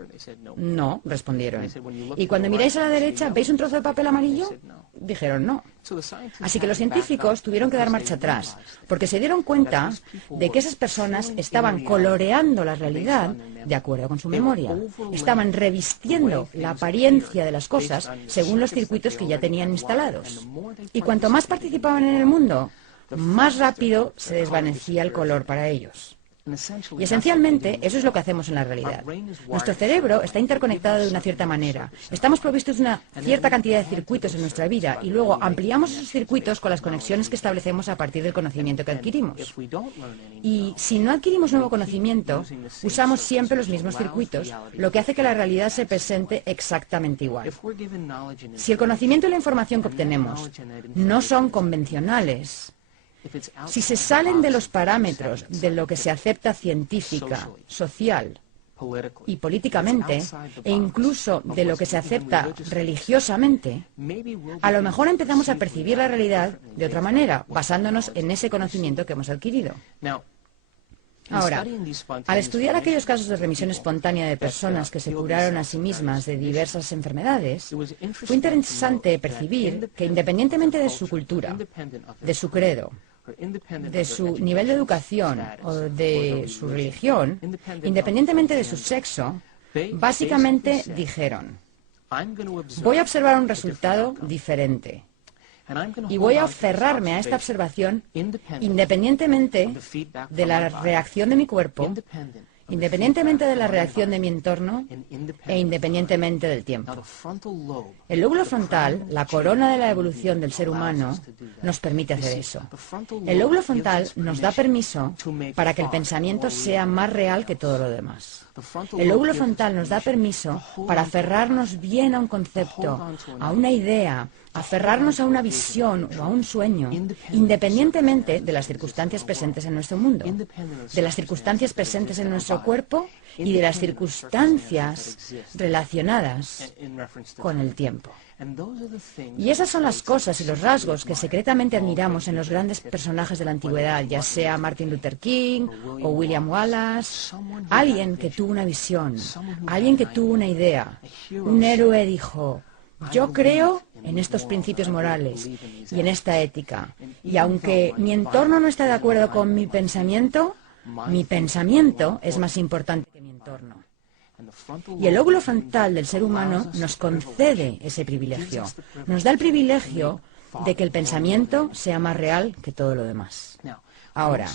No, respondieron. ¿Y cuando miráis a la derecha, veis un trozo de papel amarillo? Dijeron no. Así que los científicos tuvieron que dar marcha atrás, porque se dieron cuenta de que esas personas estaban coloreando la realidad de acuerdo con su memoria. Estaban revistiendo la apariencia de las cosas según los circuitos que ya tenían instalados. Y cuanto más participaban en el mundo, más rápido se desvanecía el color para ellos. Y esencialmente, eso es lo que hacemos en la realidad. Nuestro cerebro está interconectado de una cierta manera. Estamos provistos de una cierta cantidad de circuitos en nuestra vida y luego ampliamos esos circuitos con las conexiones que establecemos a partir del conocimiento que adquirimos. Y si no adquirimos nuevo conocimiento, usamos siempre los mismos circuitos, lo que hace que la realidad se presente exactamente igual. Si el conocimiento y la información que obtenemos no son convencionales, si se salen de los parámetros de lo que se acepta científica, social y políticamente, e incluso de lo que se acepta religiosamente, a lo mejor empezamos a percibir la realidad de otra manera, basándonos en ese conocimiento que hemos adquirido. Ahora, al estudiar aquellos casos de remisión espontánea de personas que se curaron a sí mismas de diversas enfermedades, fue interesante percibir que independientemente de su cultura, de su credo, de su nivel de educación o de su religión, independientemente de su sexo, básicamente dijeron, voy a observar un resultado diferente. Y voy a aferrarme a esta observación independientemente de la reacción de mi cuerpo independientemente de la reacción de mi entorno e independientemente del tiempo. El lóbulo frontal, la corona de la evolución del ser humano, nos permite hacer eso. El lóbulo frontal nos da permiso para que el pensamiento sea más real que todo lo demás. El lóbulo frontal nos da permiso para aferrarnos bien a un concepto, a una idea, aferrarnos a una visión o a un sueño, independientemente de las circunstancias presentes en nuestro mundo, de las circunstancias presentes en nuestro cuerpo y de las circunstancias relacionadas con el tiempo. Y esas son las cosas y los rasgos que secretamente admiramos en los grandes personajes de la antigüedad, ya sea Martin Luther King o William Wallace. Alguien que tuvo una visión, alguien que tuvo una idea. Un héroe dijo: yo creo en estos principios morales y en esta ética, y aunque mi entorno no está de acuerdo con mi pensamiento es más importante que mi entorno. Y el lóbulo frontal del ser humano nos concede ese privilegio. Nos da el privilegio de que el pensamiento sea más real que todo lo demás. Ahora,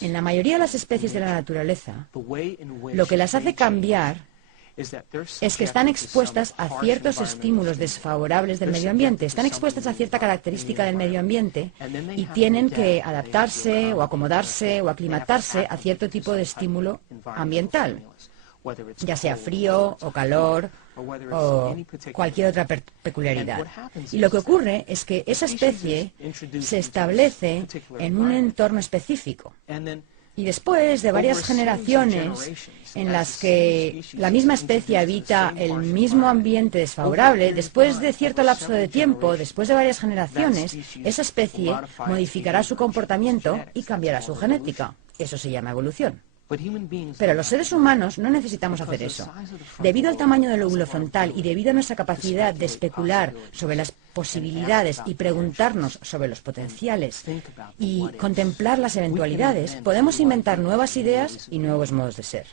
en la mayoría de las especies de la naturaleza, lo que las hace cambiar es que están expuestas a ciertos estímulos desfavorables del medio ambiente, están expuestas a cierta característica del medio ambiente y tienen que adaptarse o acomodarse o aclimatarse a cierto tipo de estímulo ambiental, ya sea frío o calor o cualquier otra peculiaridad. Y lo que ocurre es que esa especie se establece en un entorno específico. Y después de varias generaciones en las que la misma especie habita el mismo ambiente desfavorable, después de cierto lapso de tiempo, después de varias generaciones, esa especie modificará su comportamiento y cambiará su genética. Eso se llama evolución. Pero los seres humanos no necesitamos hacer eso. Debido al tamaño del lóbulo frontal y debido a nuestra capacidad de especular sobre las posibilidades y preguntarnos sobre los potenciales y contemplar las eventualidades, podemos inventar nuevas ideas y nuevos modos de ser.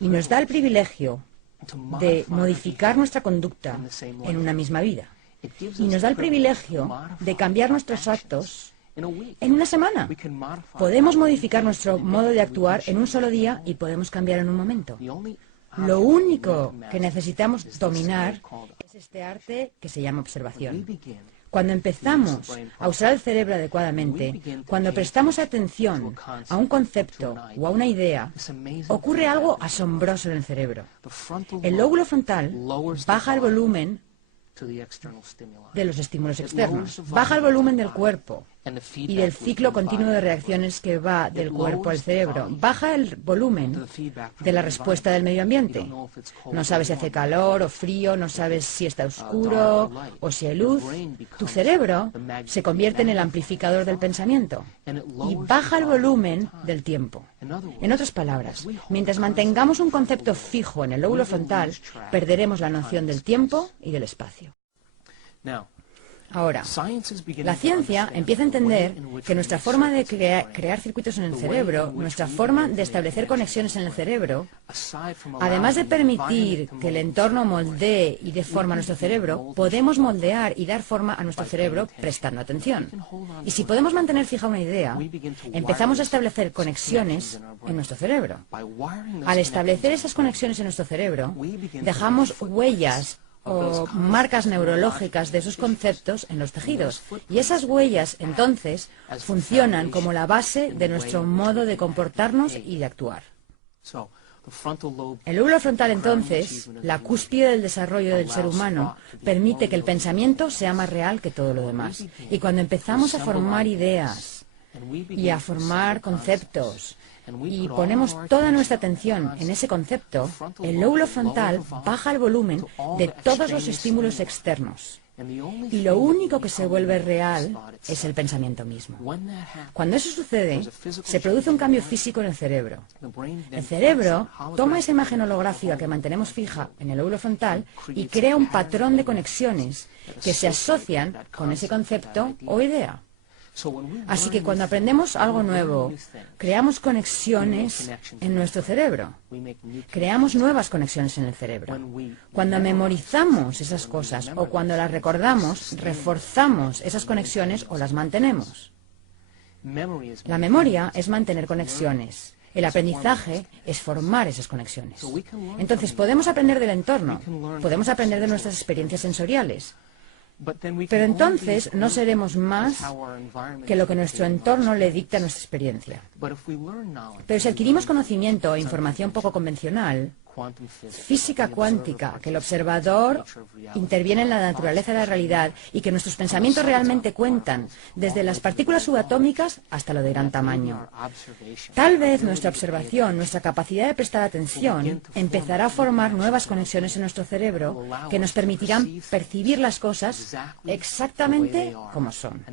Y nos da el privilegio de modificar nuestra conducta en una misma vida. Y nos da el privilegio de cambiar nuestros actos en una semana. Podemos modificar nuestro modo de actuar en un solo día y podemos cambiar en un momento. Lo único que necesitamos dominar es este arte que se llama observación. Cuando empezamos a usar el cerebro adecuadamente, cuando prestamos atención a un concepto o a una idea, ocurre algo asombroso en el cerebro. El lóbulo frontal baja el volumen de los estímulos externos, baja el volumen del cuerpo y del ciclo continuo de reacciones que va del cuerpo al cerebro, baja el volumen de la respuesta del medio ambiente. No sabes si hace calor o frío, no sabes si está oscuro o si hay luz. Tu cerebro se convierte en el amplificador del pensamiento y baja el volumen del tiempo. En otras palabras, mientras mantengamos un concepto fijo en el lóbulo frontal, perderemos la noción del tiempo y del espacio. Ahora, la ciencia empieza a entender que nuestra forma de crear circuitos en el cerebro, nuestra forma de establecer conexiones en el cerebro, además de permitir que el entorno moldee y dé forma a nuestro cerebro, podemos moldear y dar forma a nuestro cerebro prestando atención. Y si podemos mantener fija una idea, empezamos a establecer conexiones en nuestro cerebro. Al establecer esas conexiones en nuestro cerebro, dejamos huellas o marcas neurológicas de esos conceptos en los tejidos. Y esas huellas, entonces, funcionan como la base de nuestro modo de comportarnos y de actuar. El lóbulo frontal, entonces, la cúspide del desarrollo del ser humano, permite que el pensamiento sea más real que todo lo demás. Y cuando empezamos a formar ideas y a formar conceptos, y ponemos toda nuestra atención en ese concepto, el lóbulo frontal baja el volumen de todos los estímulos externos. Y lo único que se vuelve real es el pensamiento mismo. Cuando eso sucede, se produce un cambio físico en el cerebro. El cerebro toma esa imagen holográfica que mantenemos fija en el lóbulo frontal y crea un patrón de conexiones que se asocian con ese concepto o idea. Así que cuando aprendemos algo nuevo, creamos conexiones en nuestro cerebro. Creamos nuevas conexiones en el cerebro. Cuando memorizamos esas cosas o cuando las recordamos, reforzamos esas conexiones o las mantenemos. La memoria es mantener conexiones. El aprendizaje es formar esas conexiones. Entonces, podemos aprender del entorno, podemos aprender de nuestras experiencias sensoriales, pero entonces no seremos más que lo que nuestro entorno le dicta a nuestra experiencia. Pero si adquirimos conocimiento e información poco convencional, física cuántica, que el observador interviene en la naturaleza de la realidad y que nuestros pensamientos realmente cuentan, desde las partículas subatómicas hasta lo de gran tamaño. Tal vez nuestra observación, nuestra capacidad de prestar atención, empezará a formar nuevas conexiones en nuestro cerebro que nos permitirán percibir las cosas exactamente como son.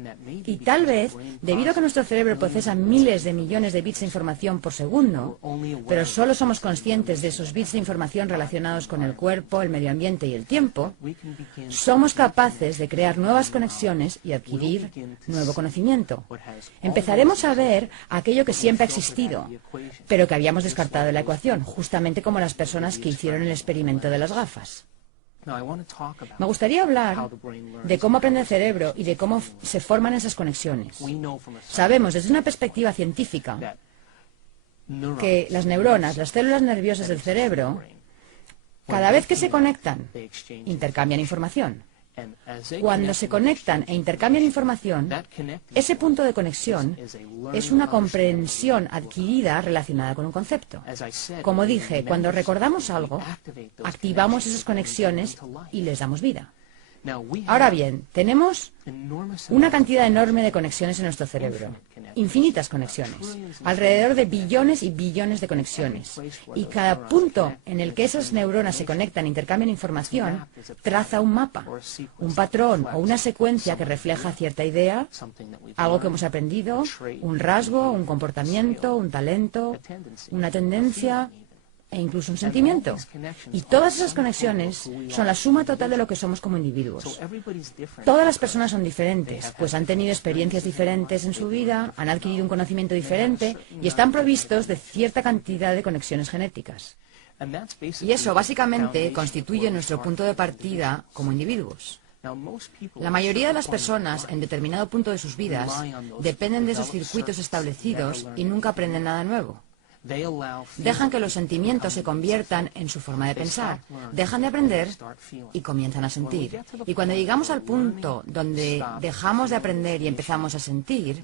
Y tal vez, debido a que nuestro cerebro procesa miles de millones de bits de información por segundo, pero solo somos conscientes de esos bits de información relacionados con el cuerpo, el medio ambiente y el tiempo, somos capaces de crear nuevas conexiones y adquirir nuevo conocimiento. Empezaremos a ver aquello que siempre ha existido, pero que habíamos descartado de la ecuación, justamente como las personas que hicieron el experimento de las gafas. Me gustaría hablar de cómo aprende el cerebro y de cómo se forman esas conexiones. Sabemos desde una perspectiva científica que las neuronas, las células nerviosas del cerebro, cada vez que se conectan, intercambian información. Cuando se conectan e intercambian información, ese punto de conexión es una comprensión adquirida relacionada con un concepto. Como dije, cuando recordamos algo, activamos esas conexiones y les damos vida. Ahora bien, tenemos una cantidad enorme de conexiones en nuestro cerebro, infinitas conexiones, alrededor de billones y billones de conexiones. Y cada punto en el que esas neuronas se conectan e intercambian información traza un mapa, un patrón o una secuencia que refleja cierta idea, algo que hemos aprendido, un rasgo, un comportamiento, un talento, una tendencia, e incluso un sentimiento. Y todas esas conexiones son la suma total de lo que somos como individuos. Todas las personas son diferentes, pues han tenido experiencias diferentes en su vida, han adquirido un conocimiento diferente y están provistos de cierta cantidad de conexiones genéticas. Y eso básicamente constituye nuestro punto de partida como individuos. La mayoría de las personas en determinado punto de sus vidas dependen de esos circuitos establecidos y nunca aprenden nada nuevo. Dejan que los sentimientos se conviertan en su forma de pensar, dejan de aprender y comienzan a sentir. Y cuando llegamos al punto donde dejamos de aprender y empezamos a sentir,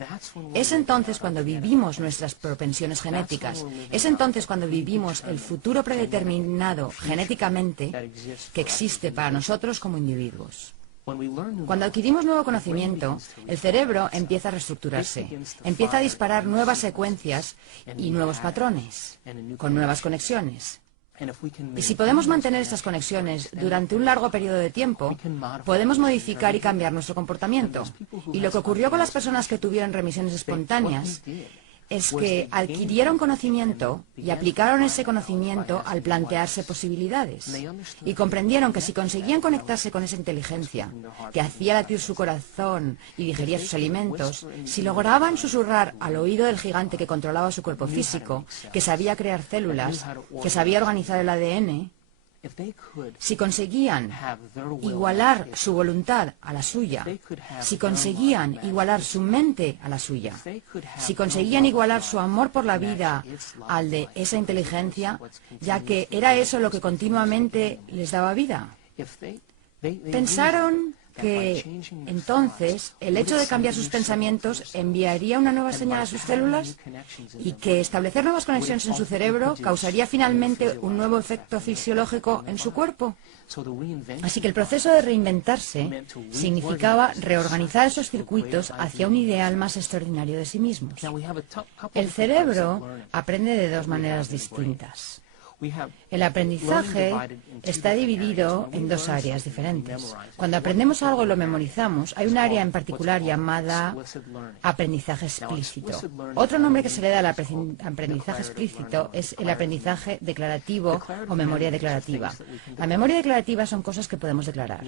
es entonces cuando vivimos nuestras propensiones genéticas, es entonces cuando vivimos el futuro predeterminado genéticamente que existe para nosotros como individuos. Cuando adquirimos nuevo conocimiento, el cerebro empieza a reestructurarse, empieza a disparar nuevas secuencias y nuevos patrones, con nuevas conexiones. Y si podemos mantener estas conexiones durante un largo periodo de tiempo, podemos modificar y cambiar nuestro comportamiento. Y lo que ocurrió con las personas que tuvieron remisiones espontáneas es que adquirieron conocimiento y aplicaron ese conocimiento al plantearse posibilidades. Y comprendieron que si conseguían conectarse con esa inteligencia, que hacía latir su corazón y digería sus alimentos, si lograban susurrar al oído del gigante que controlaba su cuerpo físico, que sabía crear células, que sabía organizar el ADN, si conseguían igualar su voluntad a la suya, si conseguían igualar su mente a la suya, si conseguían igualar su amor por la vida al de esa inteligencia, ya que era eso lo que continuamente les daba vida. Pensaron que entonces el hecho de cambiar sus pensamientos enviaría una nueva señal a sus células y que establecer nuevas conexiones en su cerebro causaría finalmente un nuevo efecto fisiológico en su cuerpo. Así que el proceso de reinventarse significaba reorganizar esos circuitos hacia un ideal más extraordinario de sí mismos. El cerebro aprende de dos maneras distintas. El aprendizaje está dividido en dos áreas diferentes. Cuando aprendemos algo y lo memorizamos, hay un área en particular llamada aprendizaje explícito. Otro nombre que se le da al aprendizaje explícito es el aprendizaje declarativo o memoria declarativa. La memoria declarativa son cosas que podemos declarar.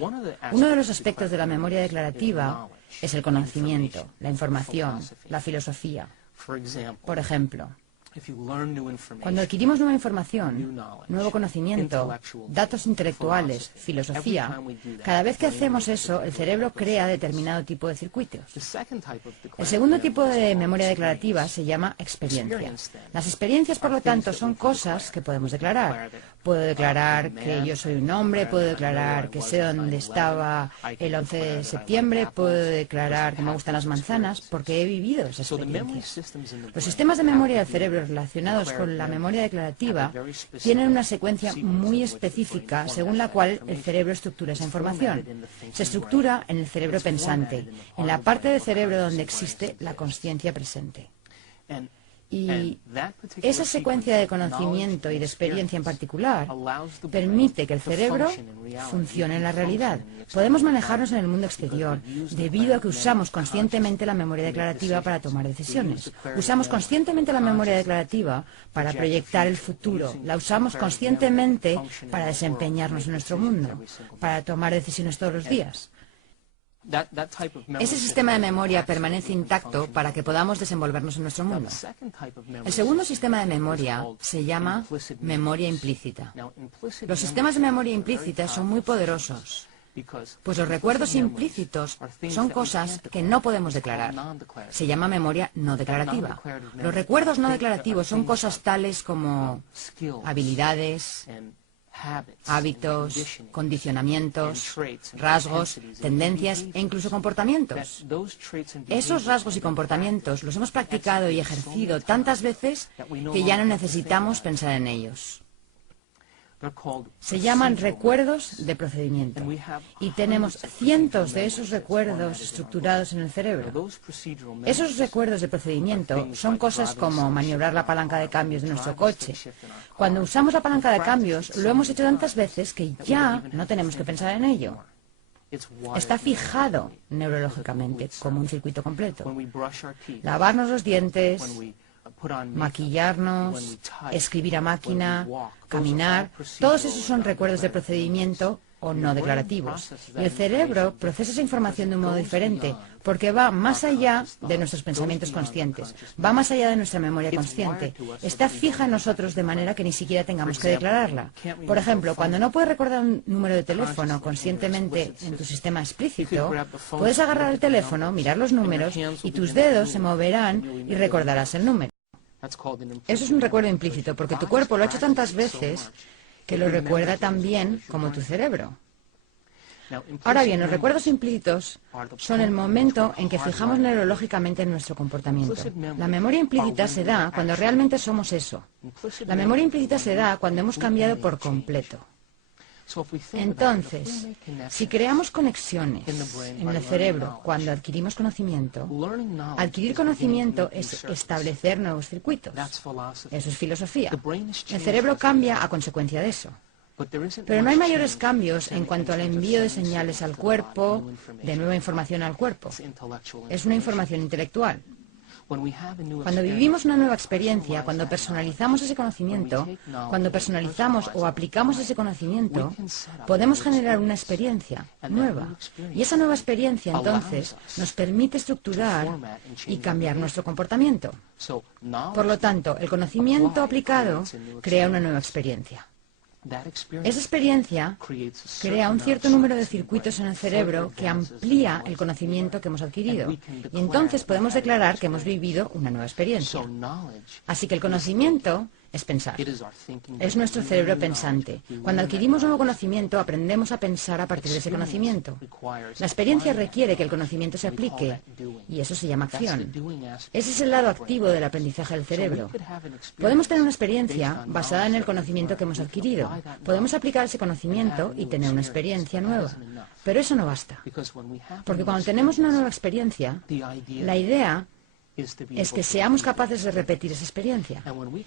Uno de los aspectos de la memoria declarativa es el conocimiento, la información, la filosofía. Por ejemplo, Cuando adquirimos nueva información, nuevo conocimiento, datos intelectuales, filosofía, cada vez que hacemos eso, el cerebro crea determinado tipo de circuitos. El segundo tipo de memoria declarativa se llama experiencia. Las experiencias, por lo tanto, son cosas que podemos declarar. Puedo declarar que yo soy un hombre, puedo declarar que sé dónde estaba el 11 de septiembre, puedo declarar que me gustan las manzanas, porque he vivido esas experiencias. Los sistemas de memoria del cerebro relacionados con la memoria declarativa tienen una secuencia muy específica según la cual el cerebro estructura esa información. Se estructura en el cerebro pensante, en la parte del cerebro donde existe la consciencia presente. Y esa secuencia de conocimiento y de experiencia en particular permite que el cerebro funcione en la realidad. Podemos manejarnos en el mundo exterior debido a que usamos conscientemente la memoria declarativa para tomar decisiones. Usamos conscientemente la memoria declarativa para proyectar el futuro. La usamos conscientemente para desempeñarnos en nuestro mundo, para tomar decisiones todos los días. Ese sistema de memoria permanece intacto para que podamos desenvolvernos en nuestro mundo. El segundo sistema de memoria se llama memoria implícita. Los sistemas de memoria implícita son muy poderosos, pues los recuerdos implícitos son cosas que no podemos declarar. Se llama memoria no declarativa. Los recuerdos no declarativos son cosas tales como habilidades, hábitos, condicionamientos, rasgos, tendencias e incluso comportamientos. Esos rasgos y comportamientos los hemos practicado y ejercido tantas veces que ya no necesitamos pensar en ellos. Se llaman recuerdos de procedimiento y tenemos cientos de esos recuerdos estructurados en el cerebro. Esos recuerdos de procedimiento son cosas como maniobrar la palanca de cambios de nuestro coche. Cuando usamos la palanca de cambios, lo hemos hecho tantas veces que ya no tenemos que pensar en ello. Está fijado neurológicamente como un circuito completo. Lavarnos los dientes, maquillarnos, escribir a máquina, caminar, todos esos son recuerdos de procedimiento o no declarativos. Y el cerebro procesa esa información de un modo diferente, porque va más allá de nuestros pensamientos conscientes, va más allá de nuestra memoria consciente, está fija en nosotros de manera que ni siquiera tengamos que declararla. Por ejemplo, cuando no puedes recordar un número de teléfono conscientemente en tu sistema explícito, puedes agarrar el teléfono, mirar los números y tus dedos se moverán y recordarás el número. Eso es un recuerdo implícito, porque tu cuerpo lo ha hecho tantas veces que lo recuerda tan bien como tu cerebro. Ahora bien, los recuerdos implícitos son el momento en que fijamos neurológicamente en nuestro comportamiento. La memoria implícita se da cuando realmente somos eso. La memoria implícita se da cuando hemos cambiado por completo. Entonces, si creamos conexiones en el cerebro cuando adquirimos conocimiento, adquirir conocimiento es establecer nuevos circuitos. Eso es filosofía. El cerebro cambia a consecuencia de eso. Pero no hay mayores cambios en cuanto al envío de señales al cuerpo, de nueva información al cuerpo. Es una información intelectual. Cuando vivimos una nueva experiencia, cuando personalizamos ese conocimiento, cuando personalizamos o aplicamos ese conocimiento, podemos generar una experiencia nueva. Y esa nueva experiencia, entonces, nos permite estructurar y cambiar nuestro comportamiento. Por lo tanto, el conocimiento aplicado crea una nueva experiencia. Esa experiencia crea un cierto número de circuitos en el cerebro que amplía el conocimiento que hemos adquirido y entonces podemos declarar que hemos vivido una nueva experiencia. Así que el conocimiento es pensar. Es nuestro cerebro pensante. Cuando adquirimos nuevo conocimiento, aprendemos a pensar a partir de ese conocimiento. La experiencia requiere que el conocimiento se aplique, y eso se llama acción. Ese es el lado activo del aprendizaje del cerebro. Podemos tener una experiencia basada en el conocimiento que hemos adquirido. Podemos aplicar ese conocimiento y tener una experiencia nueva. Pero eso no basta. Porque cuando tenemos una nueva experiencia, la idea es que seamos capaces de repetir esa experiencia.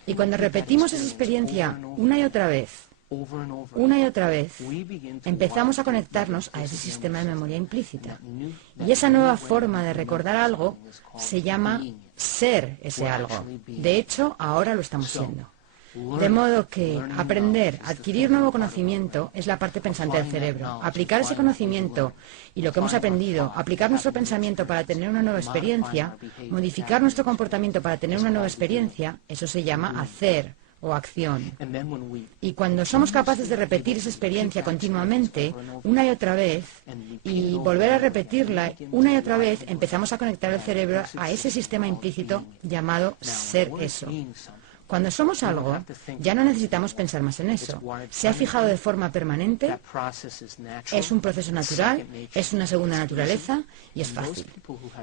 Y cuando repetimos esa experiencia una y otra vez, empezamos a conectarnos a ese sistema de memoria implícita. Y esa nueva forma de recordar algo se llama ser ese algo. De hecho, ahora lo estamos siendo. De modo que aprender, adquirir nuevo conocimiento es la parte pensante del cerebro. Aplicar ese conocimiento y lo que hemos aprendido, aplicar nuestro pensamiento para tener una nueva experiencia, modificar nuestro comportamiento para tener una nueva experiencia, eso se llama hacer o acción. Y cuando somos capaces de repetir esa experiencia continuamente, una y otra vez, y volver a repetirla una y otra vez, empezamos a conectar el cerebro a ese sistema implícito llamado ser eso. Cuando somos algo, ya no necesitamos pensar más en eso. Se ha fijado de forma permanente, es un proceso natural, es una segunda naturaleza y es fácil.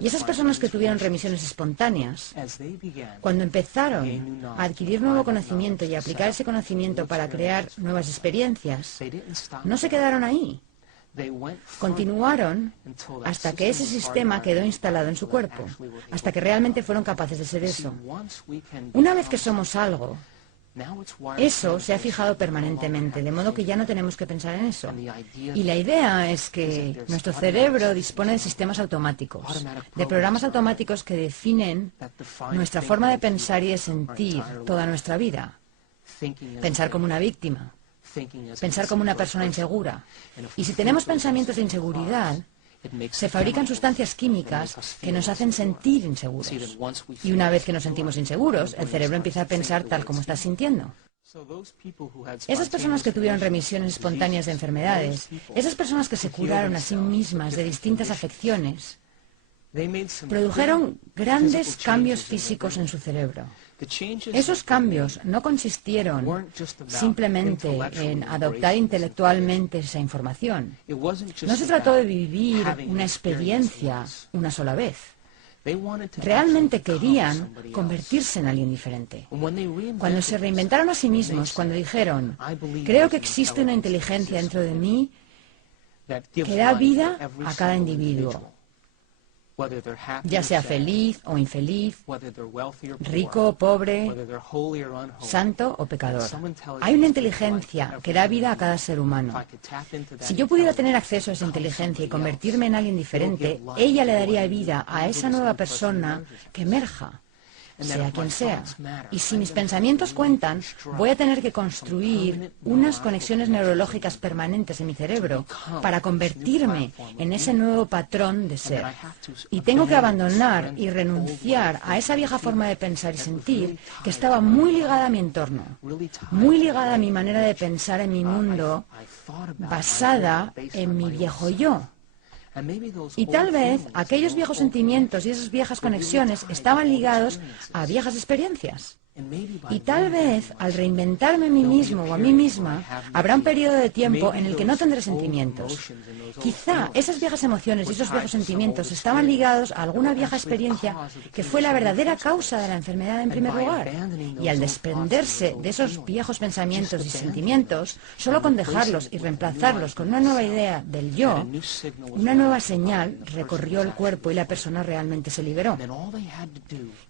Y esas personas que tuvieron remisiones espontáneas, cuando empezaron a adquirir nuevo conocimiento y a aplicar ese conocimiento para crear nuevas experiencias, no se quedaron ahí. Continuaron hasta que ese sistema quedó instalado en su cuerpo, hasta que realmente fueron capaces de ser eso. Una vez que somos algo, eso se ha fijado permanentemente, de modo que ya no tenemos que pensar en eso. Y la idea es que nuestro cerebro dispone de sistemas automáticos, de programas automáticos que definen nuestra forma de pensar y de sentir toda nuestra vida. Pensar como una víctima. Pensar como una persona insegura. Y si tenemos pensamientos de inseguridad, se fabrican sustancias químicas que nos hacen sentir inseguros. Y una vez que nos sentimos inseguros, el cerebro empieza a pensar tal como estás sintiendo. Esas personas que tuvieron remisiones espontáneas de enfermedades, esas personas que se curaron a sí mismas de distintas afecciones, produjeron grandes cambios físicos en su cerebro. Esos cambios no consistieron simplemente en adoptar intelectualmente esa información. No se trató de vivir una experiencia una sola vez. Realmente querían convertirse en alguien diferente. Cuando se reinventaron a sí mismos, cuando dijeron, creo que existe una inteligencia dentro de mí que da vida a cada individuo, ya sea feliz o infeliz, rico o pobre, santo o pecador. Hay una inteligencia que da vida a cada ser humano. Si yo pudiera tener acceso a esa inteligencia y convertirme en alguien diferente, ella le daría vida a esa nueva persona que emerja, sea quien sea. Y si mis pensamientos cuentan, voy a tener que construir unas conexiones neurológicas permanentes en mi cerebro para convertirme en ese nuevo patrón de ser. Y tengo que abandonar y renunciar a esa vieja forma de pensar y sentir que estaba muy ligada a mi entorno, muy ligada a mi manera de pensar en mi mundo, basada en mi viejo yo. Y tal vez aquellos viejos sentimientos y esas viejas conexiones estaban ligados a viejas experiencias. Y tal vez, al reinventarme a mí mismo o a mí misma, habrá un periodo de tiempo en el que no tendré sentimientos. Quizá esas viejas emociones y esos viejos sentimientos estaban ligados a alguna vieja experiencia que fue la verdadera causa de la enfermedad en primer lugar. Y al desprenderse de esos viejos pensamientos y sentimientos, solo con dejarlos y reemplazarlos con una nueva idea del yo, una nueva señal recorrió el cuerpo y la persona realmente se liberó.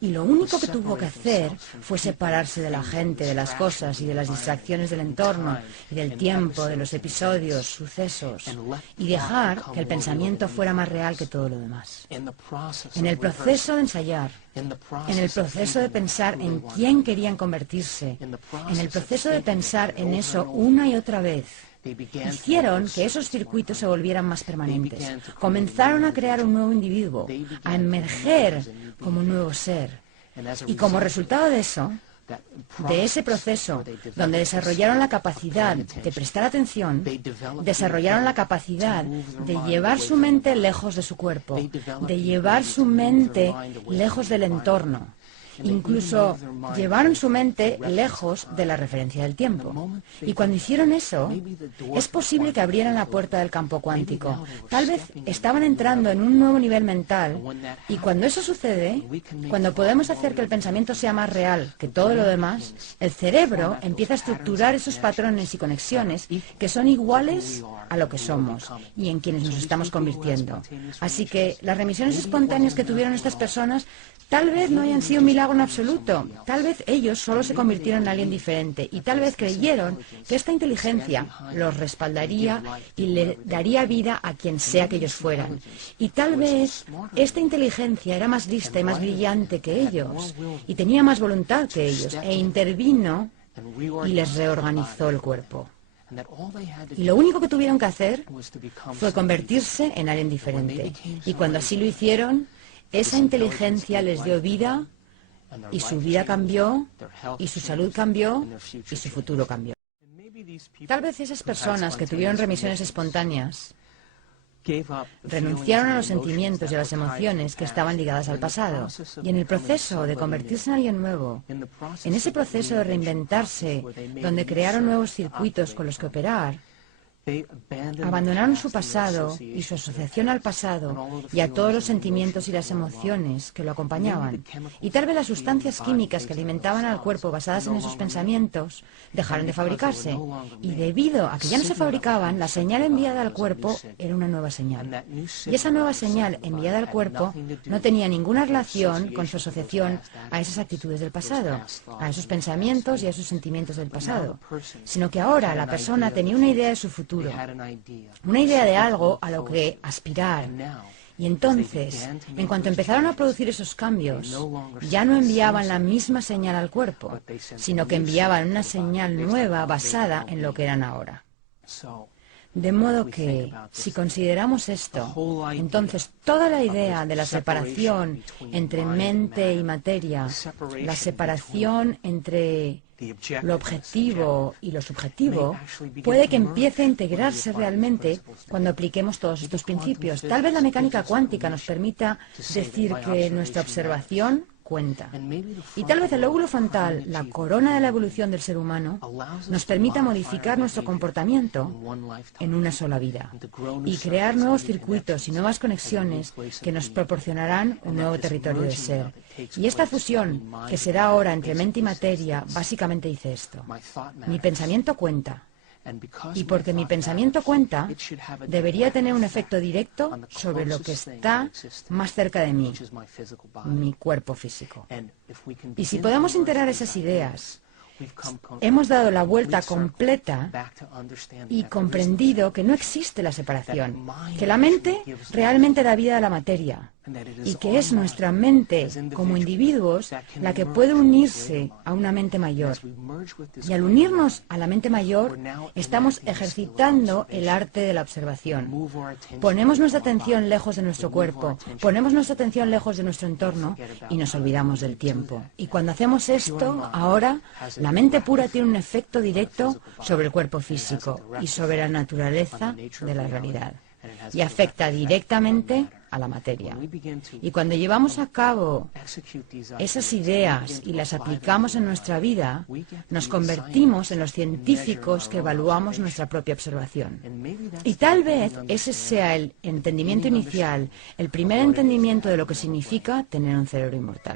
Y lo único que tuvo que hacer fue separarse de la gente, de las cosas y de las distracciones del entorno y del tiempo, de los episodios, sucesos, y dejar que el pensamiento fuera más real que todo lo demás. En el proceso de ensayar, en el proceso de pensar en quién querían convertirse, en el proceso de pensar en eso una y otra vez, hicieron que esos circuitos se volvieran más permanentes. Comenzaron a crear un nuevo individuo, a emerger como un nuevo ser. Y como resultado de eso, de ese proceso, donde desarrollaron la capacidad de prestar atención, desarrollaron la capacidad de llevar su mente lejos de su cuerpo, de llevar su mente lejos del entorno. Incluso llevaron su mente lejos de la referencia del tiempo. Y cuando hicieron eso, es posible que abrieran la puerta del campo cuántico. Tal vez estaban entrando en un nuevo nivel mental. Y cuando eso sucede, cuando podemos hacer que el pensamiento sea más real que todo lo demás, el cerebro empieza a estructurar esos patrones y conexiones que son iguales a lo que somos y en quienes nos estamos convirtiendo. Así que las remisiones espontáneas que tuvieron estas personas tal vez no hayan sido un milagro en absoluto. Tal vez ellos solo se convirtieron en alguien diferente y tal vez creyeron que esta inteligencia los respaldaría y le daría vida a quien sea que ellos fueran. Y tal vez esta inteligencia era más lista y más brillante que ellos y tenía más voluntad que ellos e intervino y les reorganizó el cuerpo. Y lo único que tuvieron que hacer fue convertirse en alguien diferente. Y cuando así lo hicieron, esa inteligencia les dio vida, y su vida cambió, y su salud cambió, y su futuro cambió. Tal vez esas personas que tuvieron remisiones espontáneas renunciaron a los sentimientos y a las emociones que estaban ligadas al pasado. Y en el proceso de convertirse en alguien nuevo, en ese proceso de reinventarse, donde crearon nuevos circuitos con los que operar, abandonaron su pasado y su asociación al pasado y a todos los sentimientos y las emociones que lo acompañaban. Y tal vez las sustancias químicas que alimentaban al cuerpo basadas en esos pensamientos dejaron de fabricarse. Y debido a que ya no se fabricaban, la señal enviada al cuerpo era una nueva señal. Y esa nueva señal enviada al cuerpo no tenía ninguna relación con su asociación a esas actitudes del pasado, a esos pensamientos y a esos sentimientos del pasado, sino que ahora la persona tenía una idea de su futuro, una idea de algo a lo que aspirar. Y entonces, en cuanto empezaron a producir esos cambios, ya no enviaban la misma señal al cuerpo, sino que enviaban una señal nueva basada en lo que eran ahora. De modo que, si consideramos esto, entonces toda la idea de la separación entre mente y materia, la separación entre lo objetivo y lo subjetivo, puede que empiece a integrarse realmente cuando apliquemos todos estos principios. Tal vez la mecánica cuántica nos permita decir que nuestra observación cuenta. Y tal vez el lóbulo frontal, la corona de la evolución del ser humano, nos permita modificar nuestro comportamiento en una sola vida y crear nuevos circuitos y nuevas conexiones que nos proporcionarán un nuevo territorio de ser. Y esta fusión, que será ahora entre mente y materia, básicamente dice esto: mi pensamiento cuenta. Y porque mi pensamiento cuenta, debería tener un efecto directo sobre lo que está más cerca de mí, mi cuerpo físico. Y si podemos integrar esas ideas, hemos dado la vuelta completa y comprendido que no existe la separación, que la mente realmente da vida a la materia, y que es nuestra mente como individuos la que puede unirse a una mente mayor. Y al unirnos a la mente mayor, estamos ejercitando el arte de la observación. Ponemos nuestra atención lejos de nuestro cuerpo, ponemos nuestra atención lejos de nuestro entorno y nos olvidamos del tiempo. Y cuando hacemos esto, ahora, la mente pura tiene un efecto directo sobre el cuerpo físico y sobre la naturaleza de la realidad, y afecta directamente a la materia. Y cuando llevamos a cabo esas ideas y las aplicamos en nuestra vida, nos convertimos en los científicos que evaluamos nuestra propia observación. Y tal vez ese sea el entendimiento inicial, el primer entendimiento de lo que significa tener un cerebro inmortal.